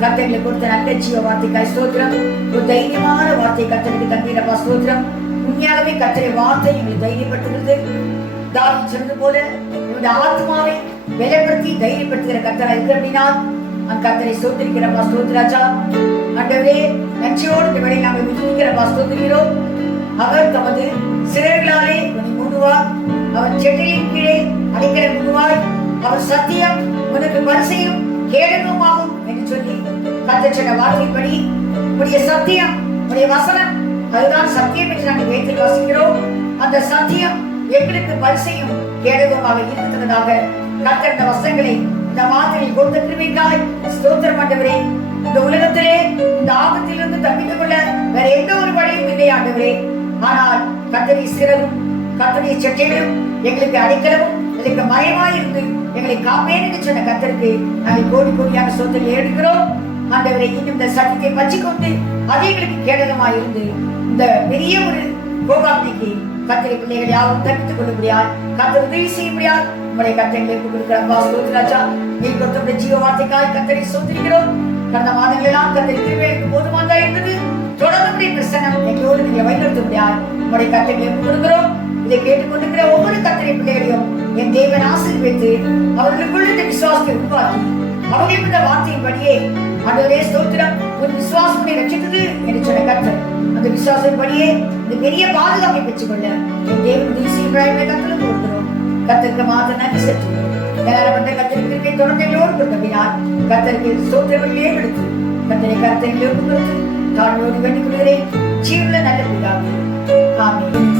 கர்த்தர்களை கொடுத்த நல்ல ஜீவ வார்த்தைக்காய் ஸ்தோத்திரம். ஒரு தைரியமான வார்த்தை கர்த்தருக்கு தந்தீரப்பா ஸ்தோத்திரம். உண்மையாகவே கர்த்தருடைய வார்த்தை எங்களுக்கு தைரியப்படுத்துகிறது. தாவீது சொன்னது போல என்னுடைய ஆத்மாவை பலப்படுத்தி தைரியப்படுத்துகிற கர்த்தராக இருக்கிற அப்படின்னா அந்த கர்த்தரை ஸ்தோத்திரிக்கிறப்பா ஸ்தோத்திராஜா. ஆண்டவரே, நன்றியோடு இந்த வேளையில் நாங்கள் விசுவாசிக்கிறப்பா ஸ்தோத்திரிக்கிறோம். அவர் தமது சிறைகளாலே உன்னை மூடுவார், அவர் செட்டிலின் கீழே அடைக்கலம் புகுவாய், அவர் சத்தியம் உனக்கு பரிசையும் கேடகமாகும் என்று சொல்லி கர்த்தர் சொன்ன வார்த்தைப்படி உடைய சத்தியம், உடைய வசனம் அதுதான் சத்தியம் என்று நாங்கள் வேதத்தில் வாசிக்கிறோம். அந்த சத்தியம் எங்களுக்கு பரிசையும் கேடகமாக இருக்கிறதாக கர்த்தர் இந்த வசனங்களை இந்த வார்த்தையில் கொடுத்த கிருபைக்காய் ஸ்தோத்திரம் ஆண்டவரே. இந்த உலகத்திலே இந்த ஆபத்திலிருந்து தப்பித்துக் கொள்ள வேற எந்த ஒரு வழியும் இல்லை ஆண்டவரே. ஆனால் கர்த்தருடைய சிறகும் கர்த்தருடைய செட்டைகளும் எங்களுக்கு அடைக்கலமும் எங்களுக்கு மயமாயிருந்து எங்களை காப்பேன் என்று சொன்ன கர்த்தருக்கு நாங்கள் கோடி கோடியான சொத்தில் எடுக்கிறோம். ஆண்டவரை இன்னும் இந்த சட்டத்தை பற்றிக்கொண்டு அது எங்களுக்கு கேடகமாயிருந்து இந்த பெரிய ஒரு கோகாப்திக்கு கர்த்தரை பிள்ளைகள் யாரும் தப்பித்துக் கொள்ள முடியாது, கர்த்தர் உதவி செய்ய முடியாது. உங்களுடைய கர்த்தர்களுக்கு கொடுக்கிறாச்சா நீ கொடுத்த ஜீவ வார்த்தைக்காய் கர்த்தரை சோதரிக்கிறோம். கடந்த மாதங்கள் எல்லாம் கர்த்தரை திருவேலுக்கு போதுமானதா இருந்தது. தொடர்ந்து பிரசனம் எங்களோடு நீங்க வழிநடத்த முடியாது. உங்களுடைய கர்த்தர்களுக்கு கொடுக்கிறோம். இதை கேட்டுக்கொண்டிருக்கிற ஒவ்வொரு கர்த்தரை பிள்ளைகளையும் என் தேவன் ஆசீர்வதித்து அவர்களுக்குள்ள இந்த விசுவாசத்தை உருவாக்கி அவர்களுக்கு இந்த வார்த்தையின்படியே ஆண்டவரே ஸ்தோத்திரம் ஒரு விசுவாசத்தை ரட்சித்தது என்று சொன்ன கர்த்தர் அந்த விசுவாசத்தின்படியே இந்த பெரிய பாதுகாப்பை பெற்றுக்கொள்ள என் தேவன் உதவி செய்ய கர்த்தரும் கொடுக்கிறோம். கர்த்தருக்கு மாத்திரம் நன்றி செலுத்துகிறோம். நேரப்பட்ட கர்த்தருக்கு தொடர்ந்து எங்களோடு கொடுத்தபினால் கர்த்தருக்கு ஸ்தோத்திரங்களிலே எடுத்து கர்த்தரை கர்த்தரிலிருந்து கொடுத்து தாழ்வோடு வேண்டிக் கொள்கிறேன். ஜீவனுள்ள நல்ல பிதாவே. ஆமென்.